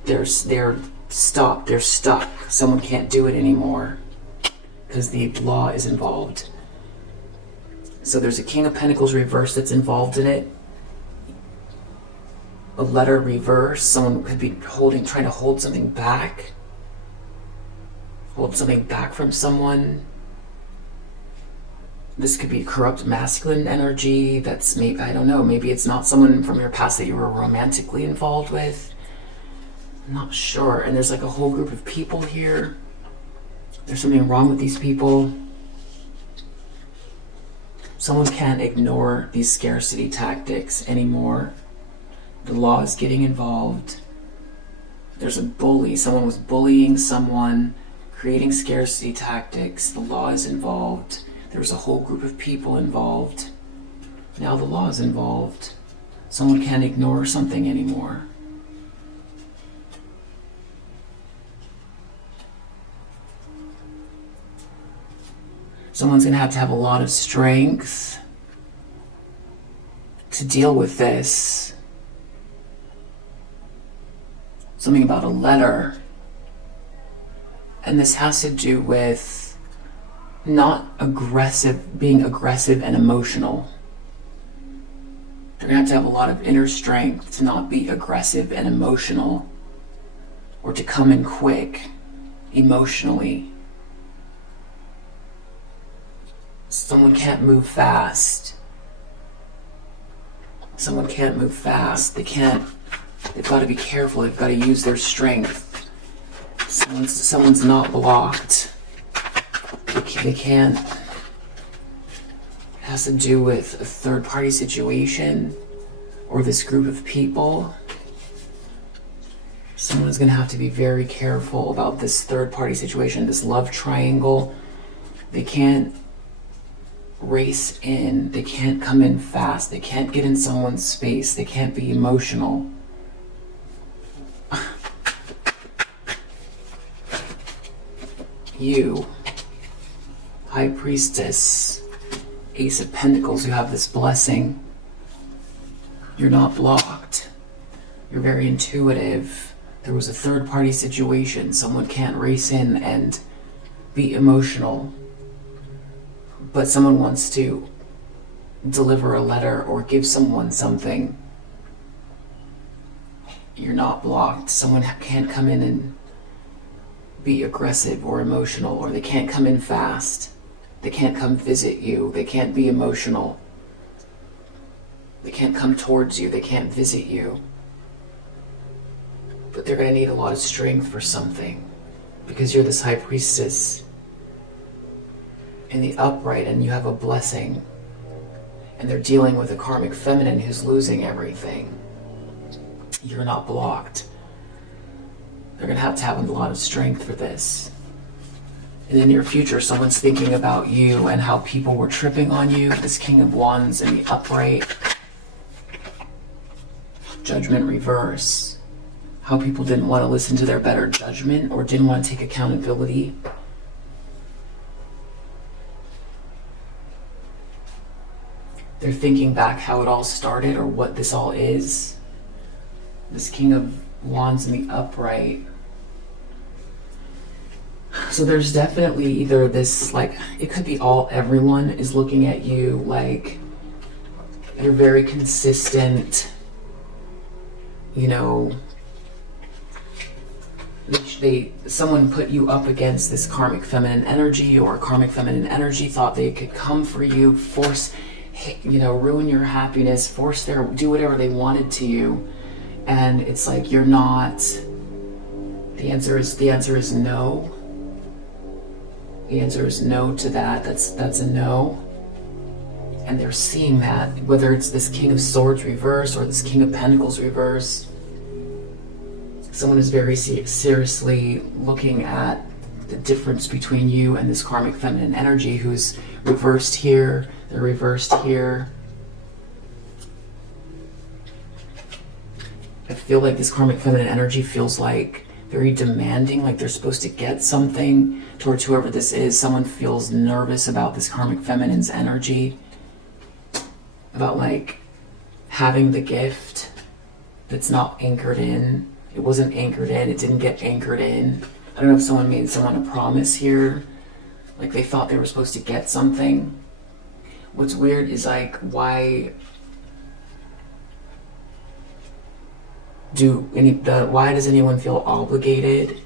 They're stopped. They're stuck. Someone can't do it anymore because the law is involved. So there's a King of Pentacles reverse that's involved in it. A letter reverse. Someone could be trying to hold something back. Hold something back from someone. This could be corrupt masculine energy. That's maybe, I don't know, maybe it's not someone from your past that you were romantically involved with. I'm not sure. And there's like a whole group of people here. There's something wrong with these people. Someone can't ignore these scarcity tactics anymore. The law is getting involved. There's a bully. Someone was bullying someone, creating scarcity tactics. The law is involved. There's a whole group of people involved. Now the law is involved. Someone can't ignore something anymore. Someone's going to have a lot of strength to deal with this. Something about a letter. And this has to do with not aggressive, being aggressive and emotional. They're going to have a lot of inner strength to not be aggressive and emotional, or to come in quick emotionally. Someone can't move fast. Someone can't move fast. They've got to be careful. They've got to use their strength. Someone's not blocked. They can't. It has to do with a third-party situation or this group of people. Someone's going to have to be very careful about this third-party situation, this love triangle. They can't race in. They can't come in fast. They can't get in someone's space. They can't be emotional. You, High Priestess, Ace of Pentacles, you have this blessing. You're not blocked. You're very intuitive. There was a third-party situation. Someone can't race in and be emotional. But someone wants to deliver a letter or give someone something. You're not blocked. Someone can't come in and be aggressive or emotional, or they can't come in fast. They can't come visit you. They can't be emotional. They can't come towards you. They can't visit you. But they're going to need a lot of strength for something, because you're this High Priestess in the upright, and you have a blessing, and they're dealing with a karmic feminine who's losing everything. You're not blocked. They're going to have a lot of strength for this. In the near future, someone's thinking about you and how people were tripping on you. This King of Wands in the upright. Judgment reverse. How people didn't want to listen to their better judgment or didn't want to take accountability. They're thinking back how it all started or what this all is. This King of Wands in the upright. So there's definitely either this, like, it could be everyone is looking at you like you're very consistent, you know, someone put you up against this karmic feminine energy, or karmic feminine energy thought they could come for you, force, you know, ruin your happiness, do whatever they wanted to you. And it's like, you're not, the answer is no. The answer is no to that. That's a no. And they're seeing that, whether it's this King of Swords reverse or this King of Pentacles reverse. Someone is very seriously looking at the difference between you and this karmic feminine energy, who's reversed here, they're reversed here. I feel like this karmic feminine energy feels like very demanding, like they're supposed to get something towards whoever this is. Someone feels nervous about this karmic feminine's energy, about like having the gift that's not anchored in. It wasn't anchored in. It didn't get anchored in. I don't know if someone made someone a promise here. Like they thought they were supposed to get something. What's weird is like, why does anyone feel obligated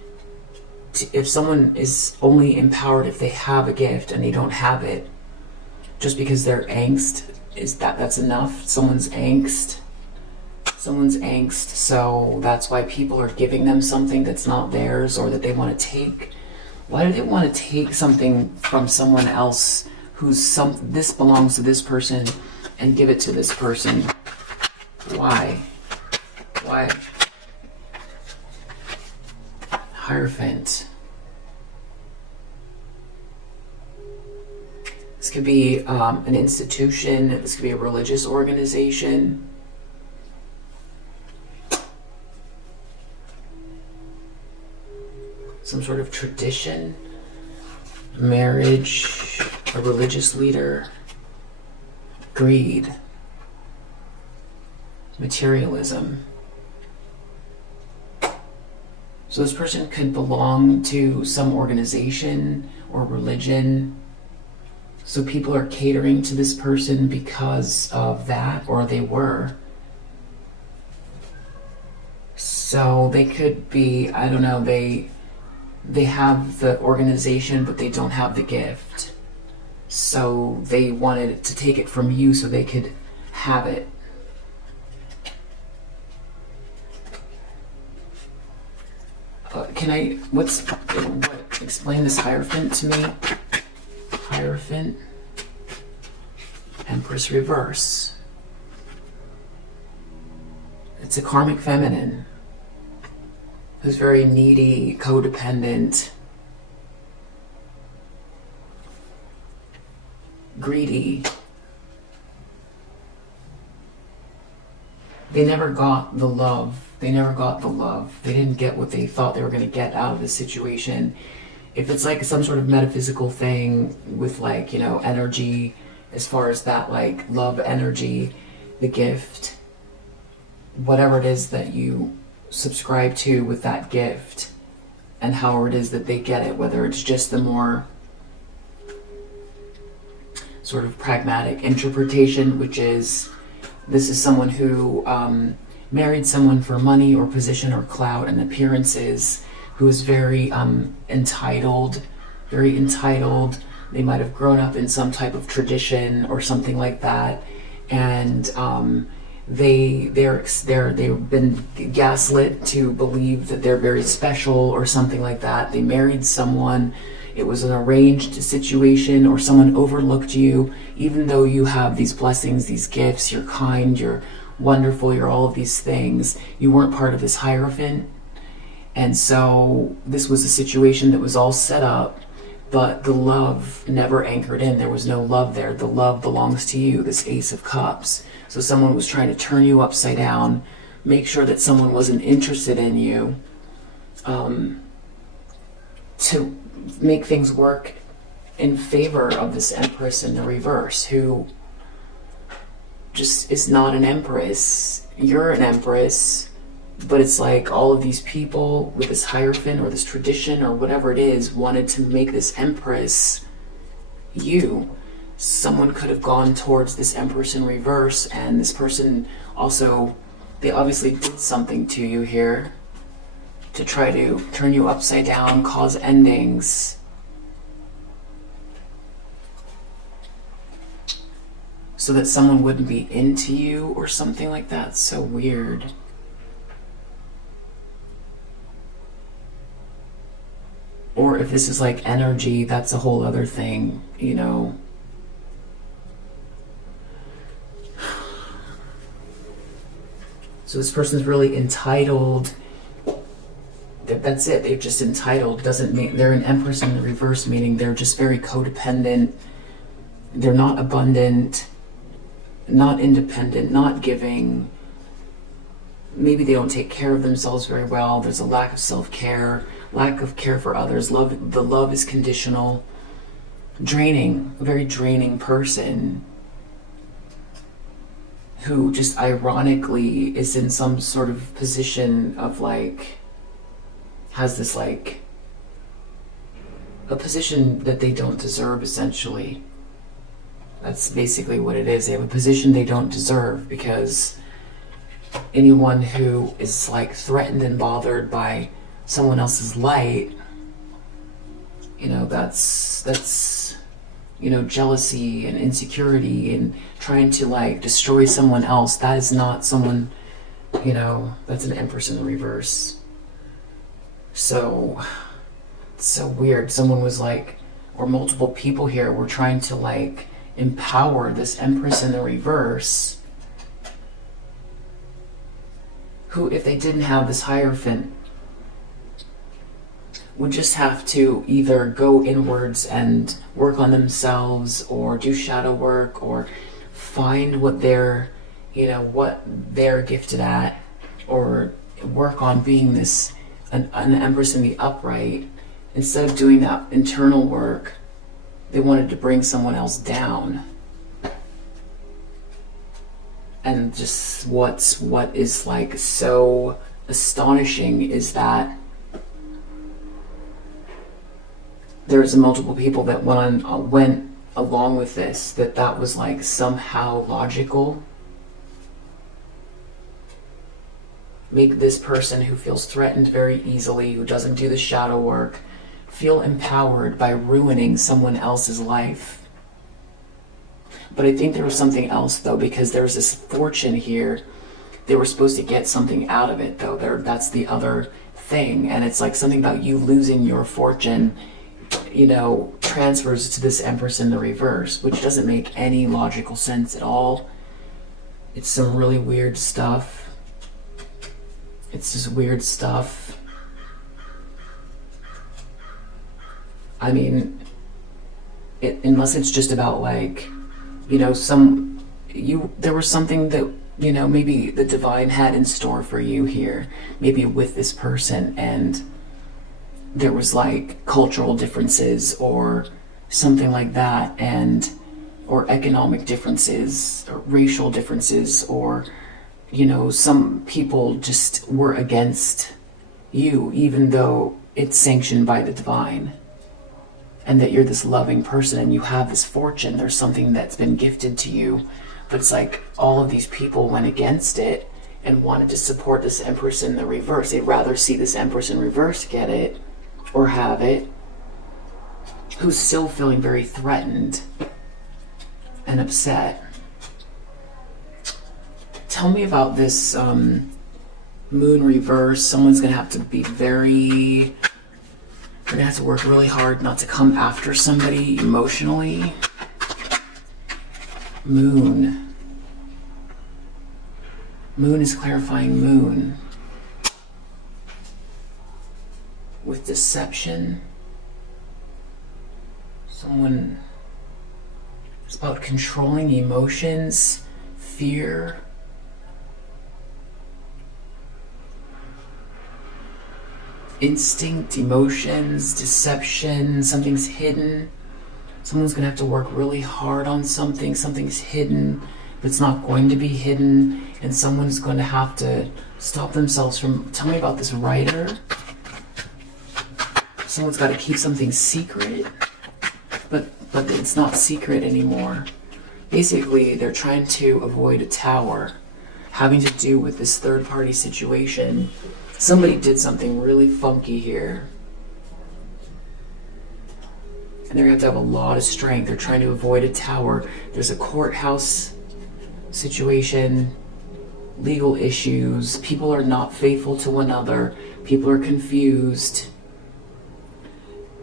to, if someone is only empowered if they have a gift and they don't have it, just because they're angst, that's enough? Someone's angst, so that's why people are giving them something that's not theirs, or that they want to take. Why do they want to take something from someone else this belongs to this person and give it to this person? Why? Hierophant. This could be an institution. This could be a religious organization. Some sort of tradition, marriage, a religious leader, greed, materialism. So this person could belong to some organization or religion. So people are catering to this person because of that, or they were. So they could be, I don't know, they have the organization, but they don't have the gift. So they wanted to take it from you so they could have it. Explain this Hierophant to me? Hierophant, Empress reverse. It's a karmic feminine who's very needy, codependent, greedy. They never got the love. They didn't get what they thought they were going to get out of this situation. If it's like some sort of metaphysical thing with like, you know, energy, as far as that, like love energy, the gift, whatever it is that you subscribe to with that gift, and however it is that they get it, whether it's just the more sort of pragmatic interpretation, which is, this is someone who married someone for money or position or clout and appearances, who is very entitled. They might have grown up in some type of tradition or something like that, and they've been gaslit to believe that they're very special or something like that. They married someone. It was an arranged situation, or someone overlooked you, even though you have these blessings, these gifts, you're kind, you're wonderful, you're all of these things. You weren't part of this Hierophant. And so this was a situation that was all set up, but the love never anchored in. There was no love there. The love belongs to you, this Ace of Cups. So someone was trying to turn you upside down, make sure that someone wasn't interested in you, to make things work in favor of this Empress in the reverse, who just is not an Empress. You're an Empress. But it's like all of these people with this hierophant or this tradition or whatever it is wanted to make this Empress you. Someone could have gone towards this Empress in reverse, and this person also, they obviously did something to you here to try to turn you upside down, cause endings. So that someone wouldn't be into you or something like that. So weird. Or if this is like energy, that's a whole other thing, you know. So this person's really entitled. That's it. They're just entitled. Doesn't mean they're an Empress in the reverse, meaning they're just very codependent. They're not abundant, not independent, not giving. Maybe they don't take care of themselves very well. There's a lack of self-care, lack of care for others. The love is conditional. Draining, a very draining person who just ironically is in some sort of position of like, has this like, a position that they don't deserve essentially. That's basically what it is. They have a position they don't deserve, because anyone who is like threatened and bothered by someone else's light, you know, that's you know, jealousy and insecurity and trying to like destroy someone else. That is not someone, you know, that's an Empress in the reverse. So it's so weird. Someone was like, or multiple people here were trying to like empower this Empress in the reverse, who, if they didn't have this Hierophant, would just have to either go inwards and work on themselves, or do shadow work, or find what they're, you know, what they're gifted at, or work on being this an Empress in the upright. Instead of doing that internal work, they wanted to bring someone else down. And just what is like so astonishing is that there's multiple people that went along with this, that was like somehow logical. Make this person who feels threatened very easily, who doesn't do the shadow work, feel empowered by ruining someone else's life. But I think there was something else though, because there's this fortune here. They were supposed to get something out of it though. That's the other thing. And it's like something about you losing your fortune, you know, transfers to this Empress in the reverse, which doesn't make any logical sense at all. It's some really weird stuff. It's just weird stuff. I mean, unless it's just about like, you know, there was something that, you know, maybe the divine had in store for you here, maybe with this person, and there was like cultural differences or something like that, or economic differences, or racial differences, or, you know, some people just were against you, even though it's sanctioned by the divine, and that you're this loving person and you have this fortune. There's something that's been gifted to you, but it's like all of these people went against it and wanted to support this Empress in the reverse. They'd rather see this Empress in reverse get it or have it, who's still feeling very threatened and upset. Tell me about this moon reverse. Someone's gonna have to be very, we're gonna have to work really hard not to come after somebody emotionally. Moon. Moon is clarifying moon. With deception. Someone, it's about controlling emotions, fear. Instinct, emotions, deception, something's hidden. Someone's gonna have to work really hard on something, something's hidden. It's not going to be hidden, and someone's going to have to stop themselves from... Tell me about this writer. Someone's got to keep something secret, but it's not secret anymore. Basically, they're trying to avoid a tower having to do with this third-party situation. Somebody did something really funky here. And they're going to have a lot of strength. They're trying to avoid a tower. There's a courthouse situation, legal issues. People are not faithful to one another. People are confused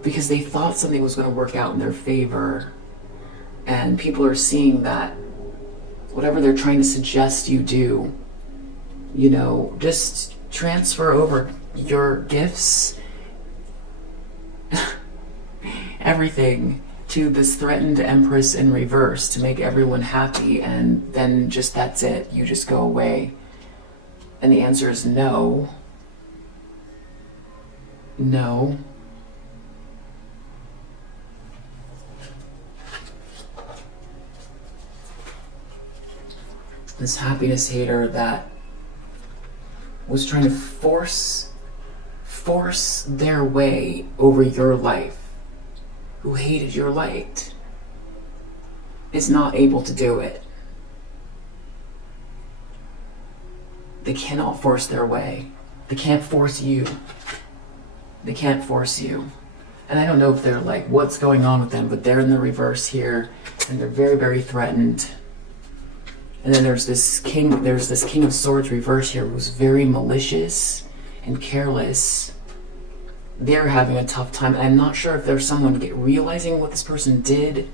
because they thought something was going to work out in their favor. And people are seeing that whatever they're trying to suggest you do, you know, just transfer over your gifts, everything, to this threatened Empress in reverse to make everyone happy, and then just that's it. You just go away. And the answer is no. No. This happiness hater that was trying to force their way over your life, who hated your light, is not able to do it. They cannot force their way. They can't force you. They can't force you. And I don't know if they're like, what's going on with them, but they're in the reverse here, and they're very, very threatened. And then there's this King of Swords reverse here who's very malicious and careless. They're having a tough time. I'm not sure if there's someone realizing what this person did.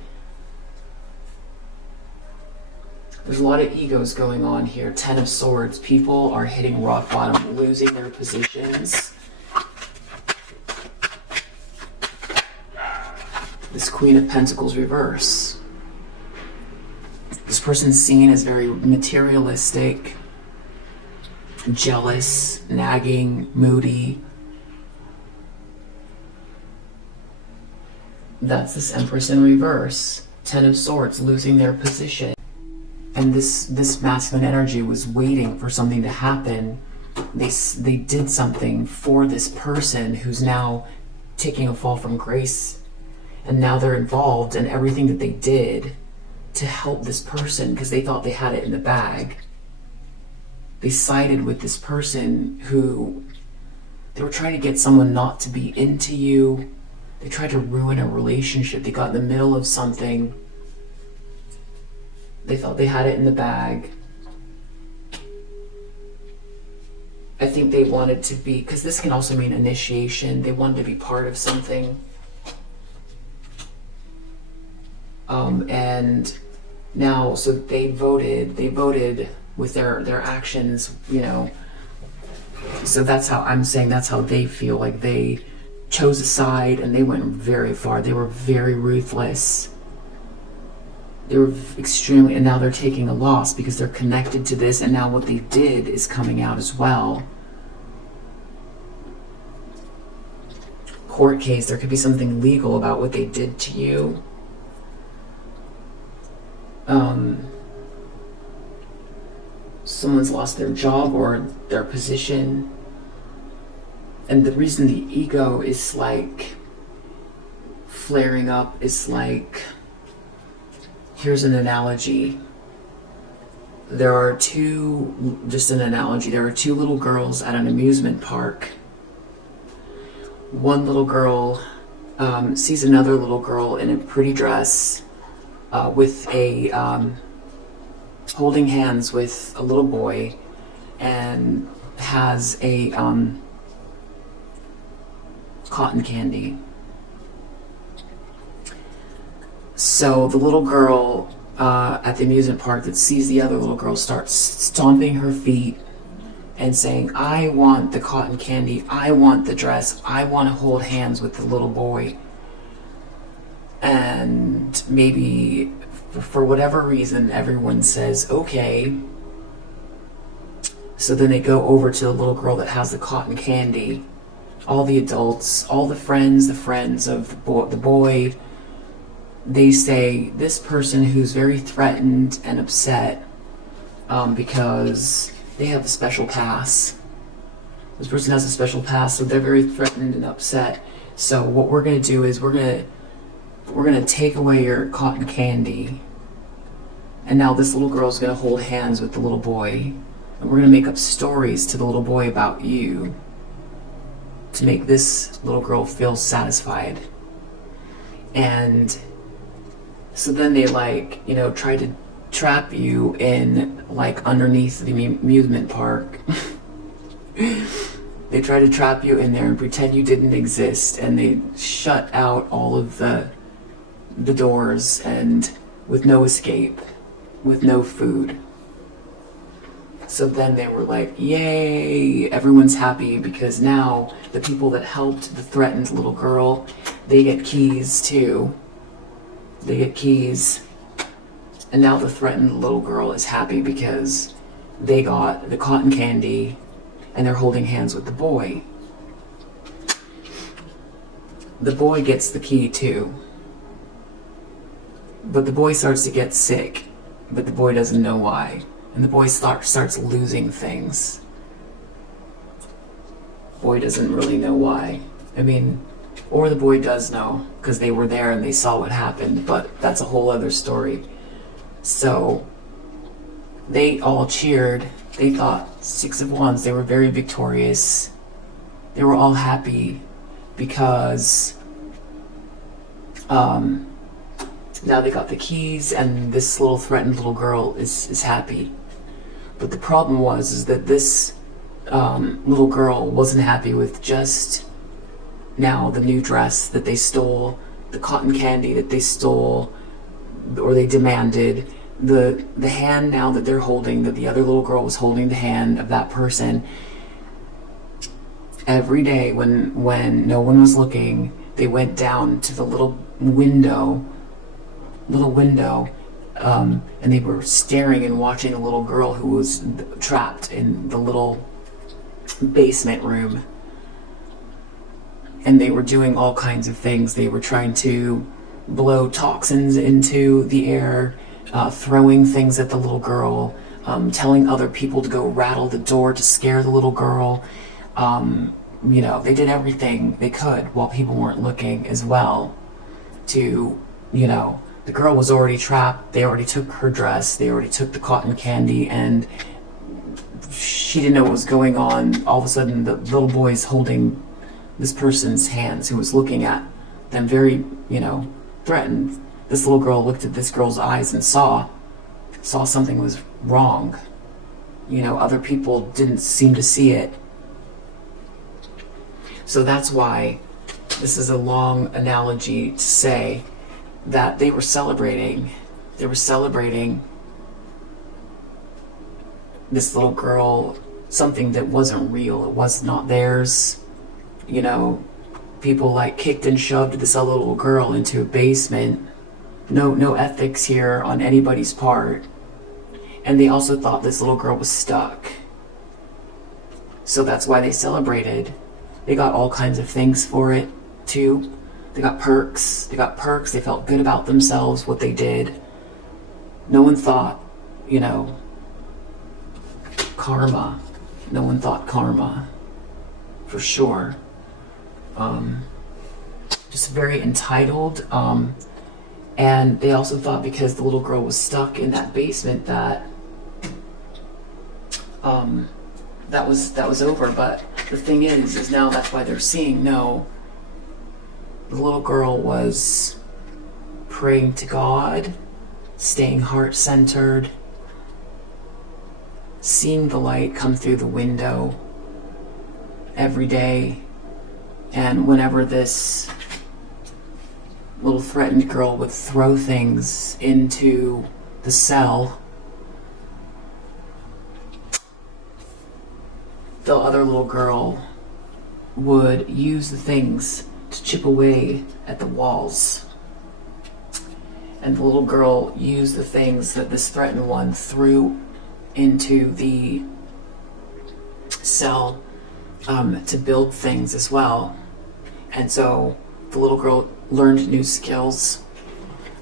There's a lot of egos going on here. 10 of Swords. People are hitting rock bottom, losing their positions. This Queen of Pentacles reverse. This person's seen as very materialistic, jealous, nagging, moody. That's this Empress in reverse. 10 of Swords, losing their position. And this masculine energy was waiting for something to happen. They did something for this person who's now taking a fall from grace. And now they're involved in everything that they did to help this person because they thought they had it in the bag. They sided with this person who they were trying to get someone not to be into you. They tried to ruin a relationship. They got in the middle of something. They thought they had it in the bag. I think they wanted to be, because this can also mean initiation. They wanted to be part of something. And now, so they voted with their actions, you know. So that's how I'm saying, that's how they feel. Like they chose a side and they went very far. They were very ruthless. They were extremely, and now they're taking a loss because they're connected to this, and now what they did is coming out as well. Court case, there could be something legal about what they did to you. Someone's lost their job or their position. And the reason the ego is like flaring up is like, here's an analogy. There are two little girls at an amusement park. One little girl sees another little girl in a pretty dress with a holding hands with a little boy, and has a cotton candy. So the little girl at the amusement park that sees the other little girl starts stomping her feet and saying, I want the cotton candy, I want the dress, I want to hold hands with the little boy. And maybe for whatever reason everyone says okay. So then they go over to the little girl that has the cotton candy. All the adults, all the friends of the boy, they say, this person who's very threatened and upset because they have a special pass. This person has a special pass, so they're very threatened and upset. So what we're gonna do is we're gonna take away your cotton candy, and now this little girl's gonna hold hands with the little boy, and we're gonna make up stories to the little boy about you to make this little girl feel satisfied. And so then they try to trap you in underneath the amusement park. They try to trap you in there and pretend you didn't exist, and they shut out all of the doors, and with no escape, with no food. So then they were like, yay, everyone's happy because now the people that helped the threatened little girl, they get keys too. They get keys. And now the threatened little girl is happy because they got the cotton candy and they're holding hands with the boy. The boy gets the key too. But the boy starts to get sick, but the boy doesn't know why. And the boy starts losing things. Boy doesn't really know why. Or the boy does know, because they were there and they saw what happened, but that's a whole other story. So they all cheered. They thought 6 of Wands, they were very victorious. They were all happy because now they got the keys, and this little threatened little girl is happy. But the problem was that this little girl wasn't happy with just now the new dress that they stole, the cotton candy that they stole, or they demanded, the hand now that they're holding, that the other little girl was holding the hand of that person. Every day when no one was looking, they went down to the little window, and they were staring and watching a little girl who was trapped in the little basement room. And they were doing all kinds of things. They were trying to blow toxins into the air, throwing things at the little girl, telling other people to go rattle the door to scare the little girl. They did everything they could while people weren't looking as well to, the girl was already trapped. They already took her dress. They already took the cotton candy, and she didn't know what was going on. All of a sudden, the little boy's holding this person's hands who was looking at them very, threatened. This little girl looked at this girl's eyes and saw something was wrong. Other people didn't seem to see it. So that's why this is a long analogy to say that they were celebrating this little girl, something that wasn't real. It was not theirs. People kicked and shoved this other little girl into a basement. No ethics here on anybody's part. And they also thought this little girl was stuck. So that's why they celebrated. They got all kinds of things for it too. They got perks. They felt good about themselves, what they did. No one thought, karma. No one thought karma, for sure. Just very entitled. And they also thought because the little girl was stuck in that basement that that was over. But the thing is now that's why they're seeing, no, the little girl was praying to God, staying heart-centered, seeing the light come through the window every day. And whenever this little threatened girl would throw things into the cell, the other little girl would use the things to chip away at the walls. And the little girl used the things that this threatened one threw into the cell to build things as well. And so the little girl learned new skills.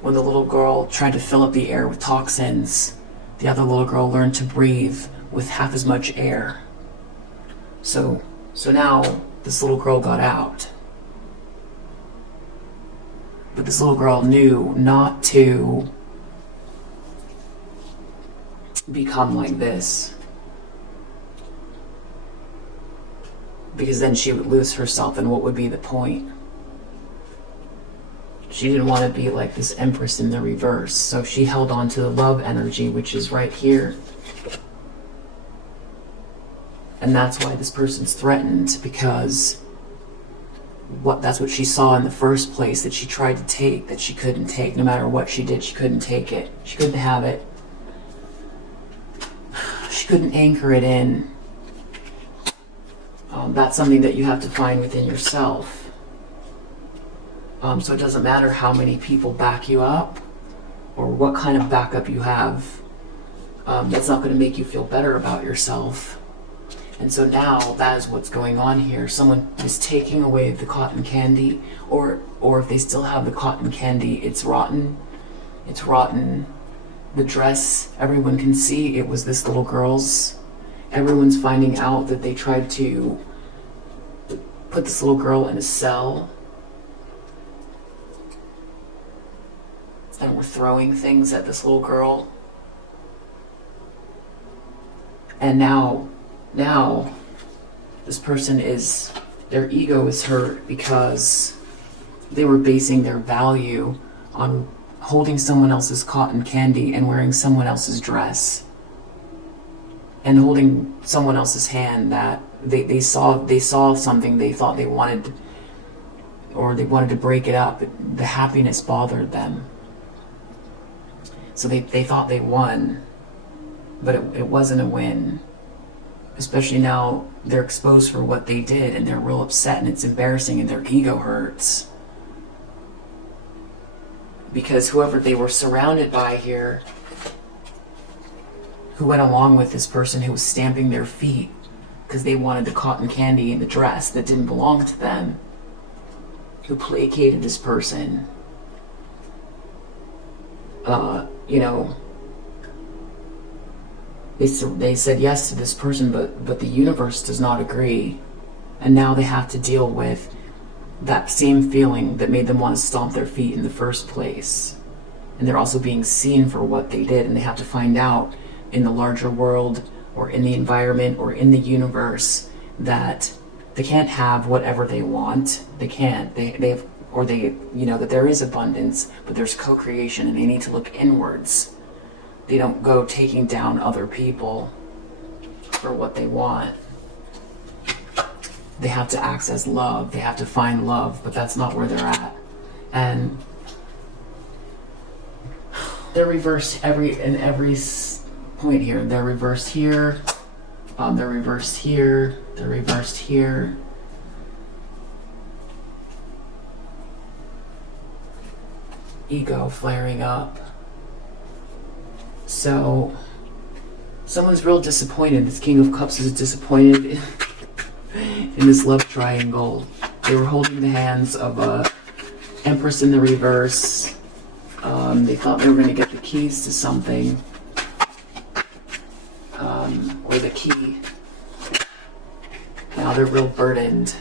When the little girl tried to fill up the air with toxins, the other little girl learned to breathe with half as much air. So now this little girl got out. But this little girl knew not to become like this, because then she would lose herself, and what would be the point? She didn't want to be like this Empress in the reverse, so she held on to the love energy, which is right here. And that's why this person's threatened, because that's what she saw in the first place, that she tried to take, that she couldn't take. No matter what she did, she couldn't take it. She couldn't have it. She couldn't anchor it in. That's something that you have to find within yourself. So it doesn't matter how many people back you up or what kind of backup you have. That's not going to make you feel better about yourself. And so now that is what's going on here. Someone is taking away the cotton candy, or if they still have the cotton candy, it's rotten. It's rotten. The dress, everyone can see it was this little girl's. Everyone's finding out that they tried to put this little girl in a cell. And were throwing things at this little girl. And now this person their ego is hurt because they were basing their value on holding someone else's cotton candy and wearing someone else's dress and holding someone else's hand that they saw something they thought they wanted, or they wanted to break it up. The happiness bothered them. So they thought they won, but it wasn't a win. Especially now they're exposed for what they did, and they're real upset, and it's embarrassing, and their ego hurts. Because whoever they were surrounded by here, who went along with this person who was stamping their feet because they wanted the cotton candy and the dress that didn't belong to them, who placated this person, they said yes to this person, but the universe does not agree. And now they have to deal with that same feeling that made them want to stomp their feet in the first place. And they're also being seen for what they did, and they have to find out in the larger world, or in the environment, or in the universe, that they can't have whatever they want. They can't. That there is abundance, but there's co-creation, and they need to look inwards. They don't go taking down other people for what they want. They have to access love. They have to find love, but that's not where they're at. And they're reversed every point here. They're reversed here. They're reversed here. They're reversed here. Ego flaring up. So someone's real disappointed. This King of Cups is disappointed in this love triangle. They were holding the hands of a Empress in the reverse. They thought they were going to get the keys to something, or the key. Now they're real burdened.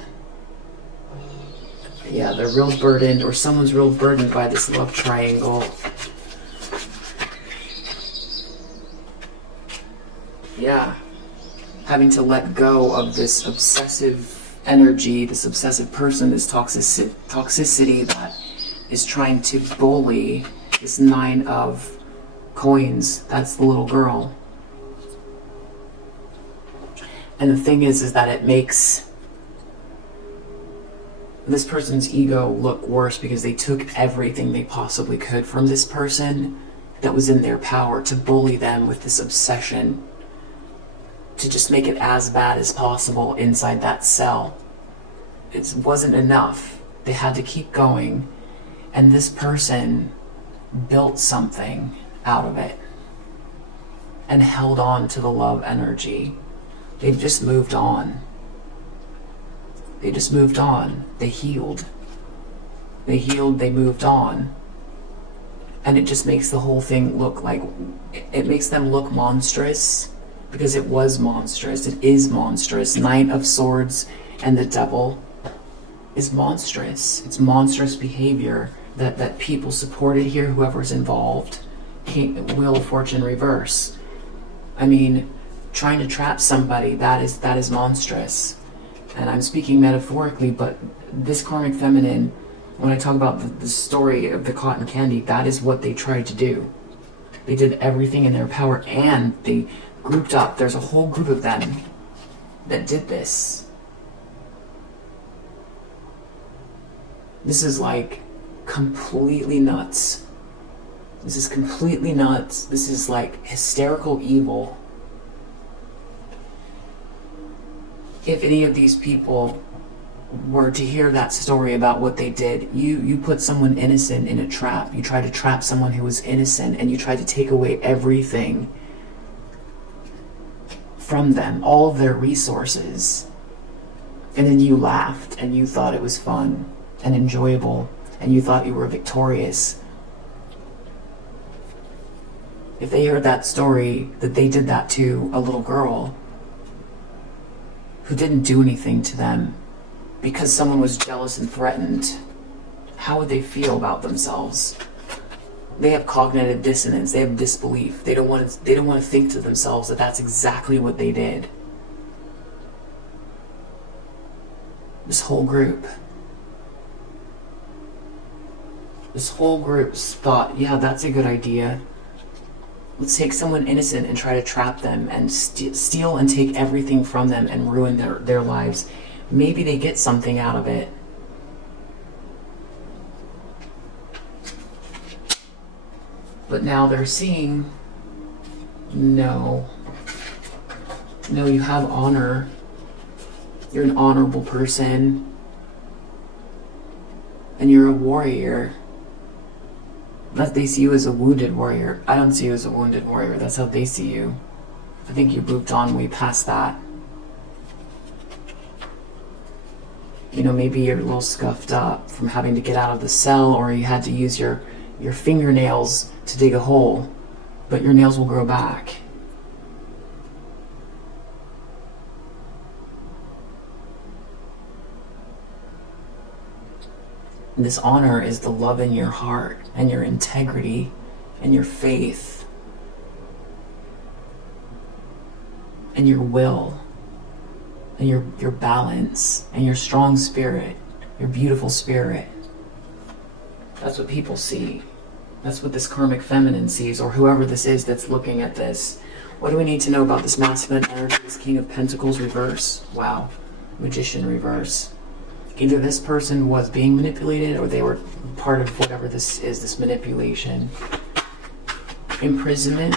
Yeah, they're real burdened, or someone's real burdened by this love triangle. Yeah, having to let go of this obsessive energy, this obsessive person, this toxicity that is trying to bully this 9 of coins. That's the little girl. And the thing is that it makes this person's ego look worse, because they took everything they possibly could from this person that was in their power to bully them with this obsession, to just make it as bad as possible inside that cell. It wasn't enough. They had to keep going, and this person built something out of it and held on to the love energy. They've just moved on. They just moved on. They healed. They moved on. And it just makes the whole thing look like, it makes them look monstrous, because it was monstrous. It is monstrous. Knight of Swords and the Devil is monstrous. It's monstrous behavior that people supported here, whoever's involved. Wheel of Fortune reverse. I mean, trying to trap somebody, that is monstrous. And I'm speaking metaphorically, but this karmic feminine, when I talk about the story of the cotton candy, that is what they tried to do. They did everything in their power, and they grouped up. There's a whole group of them that did this. This is like completely nuts. This is completely nuts. This is like hysterical evil. If any of these people were to hear that story about what they did, you put someone innocent in a trap. You try to trap someone who was innocent, and you try to take away everything from them, all of their resources. And then you laughed, and you thought it was fun and enjoyable, and you thought you were victorious. If they heard that story, that they did that to a little girl who didn't do anything to them, because someone was jealous and threatened, how would they feel about themselves? They have cognitive dissonance. They have disbelief. They don't want to think to themselves that that's exactly what they did. This whole group thought, yeah, that's a good idea. Let's take someone innocent and try to trap them and steal and take everything from them and ruin their lives. Maybe they get something out of it. But now they're seeing, no, you have honor. You're an honorable person. And you're a warrior. That they see you as a wounded warrior. I don't see you as a wounded warrior. That's how they see you. I think you moved on way past that. You know, maybe you're a little scuffed up from having to get out of the cell, or you had to use your fingernails to dig a hole, but your nails will grow back. And this honor is the love in your heart and your integrity and your faith and your will and your balance and your strong spirit, your beautiful spirit. That's what people see. That's what this karmic feminine sees, or whoever this is that's looking at this. What do we need to know about this masculine energy, this King of Pentacles reverse? Wow. Magician reverse. Either this person was being manipulated, or they were part of whatever this is, this manipulation. Imprisonment.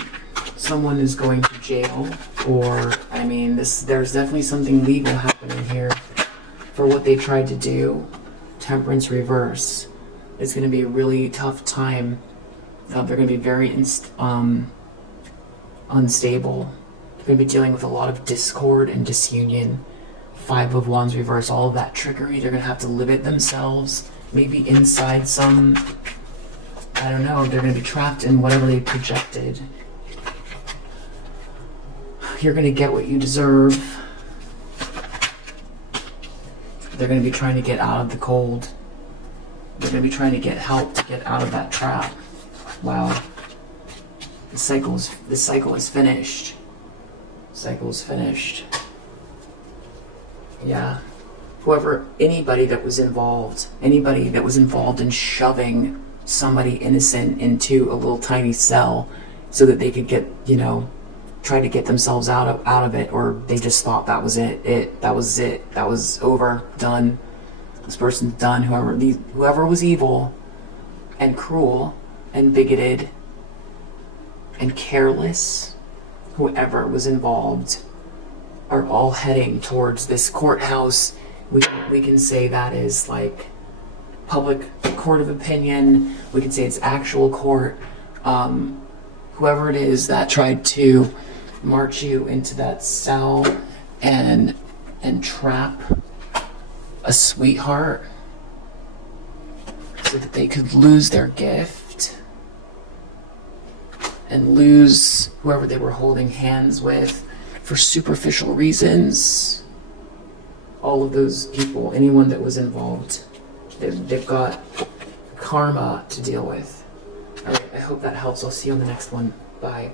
Someone is going to jail, or, I mean, there's definitely something legal happening here for what they tried to do. Temperance reverse. It's going to be a really tough time. They're going to be very unstable. They're going to be dealing with a lot of discord and disunion. Five of Wands reverse, all of that trickery. They're going to have to live it themselves. Maybe inside some, I don't know, they're going to be trapped in whatever they projected. You're going to get what you deserve. They're going to be trying to get out of the cold. They're going to be trying to get help to get out of that trap. Wow. The cycle is finished. Cycle is finished. Yeah. Anybody that was involved in shoving somebody innocent into a little tiny cell so that they could get, try to get themselves out of it, or they just thought that was it. That was over, done. This person's done. Whoever was evil and cruel and bigoted and careless, whoever was involved, are all heading towards this courthouse. We can say that is like public court of opinion. We can say it's actual court. Whoever it is that tried to march you into that cell and trap a sweetheart so that they could lose their gift, and lose whoever they were holding hands with for superficial reasons. All of those people, anyone that was involved, they've got karma to deal with. All right, I hope that helps. I'll see you on the next one. Bye.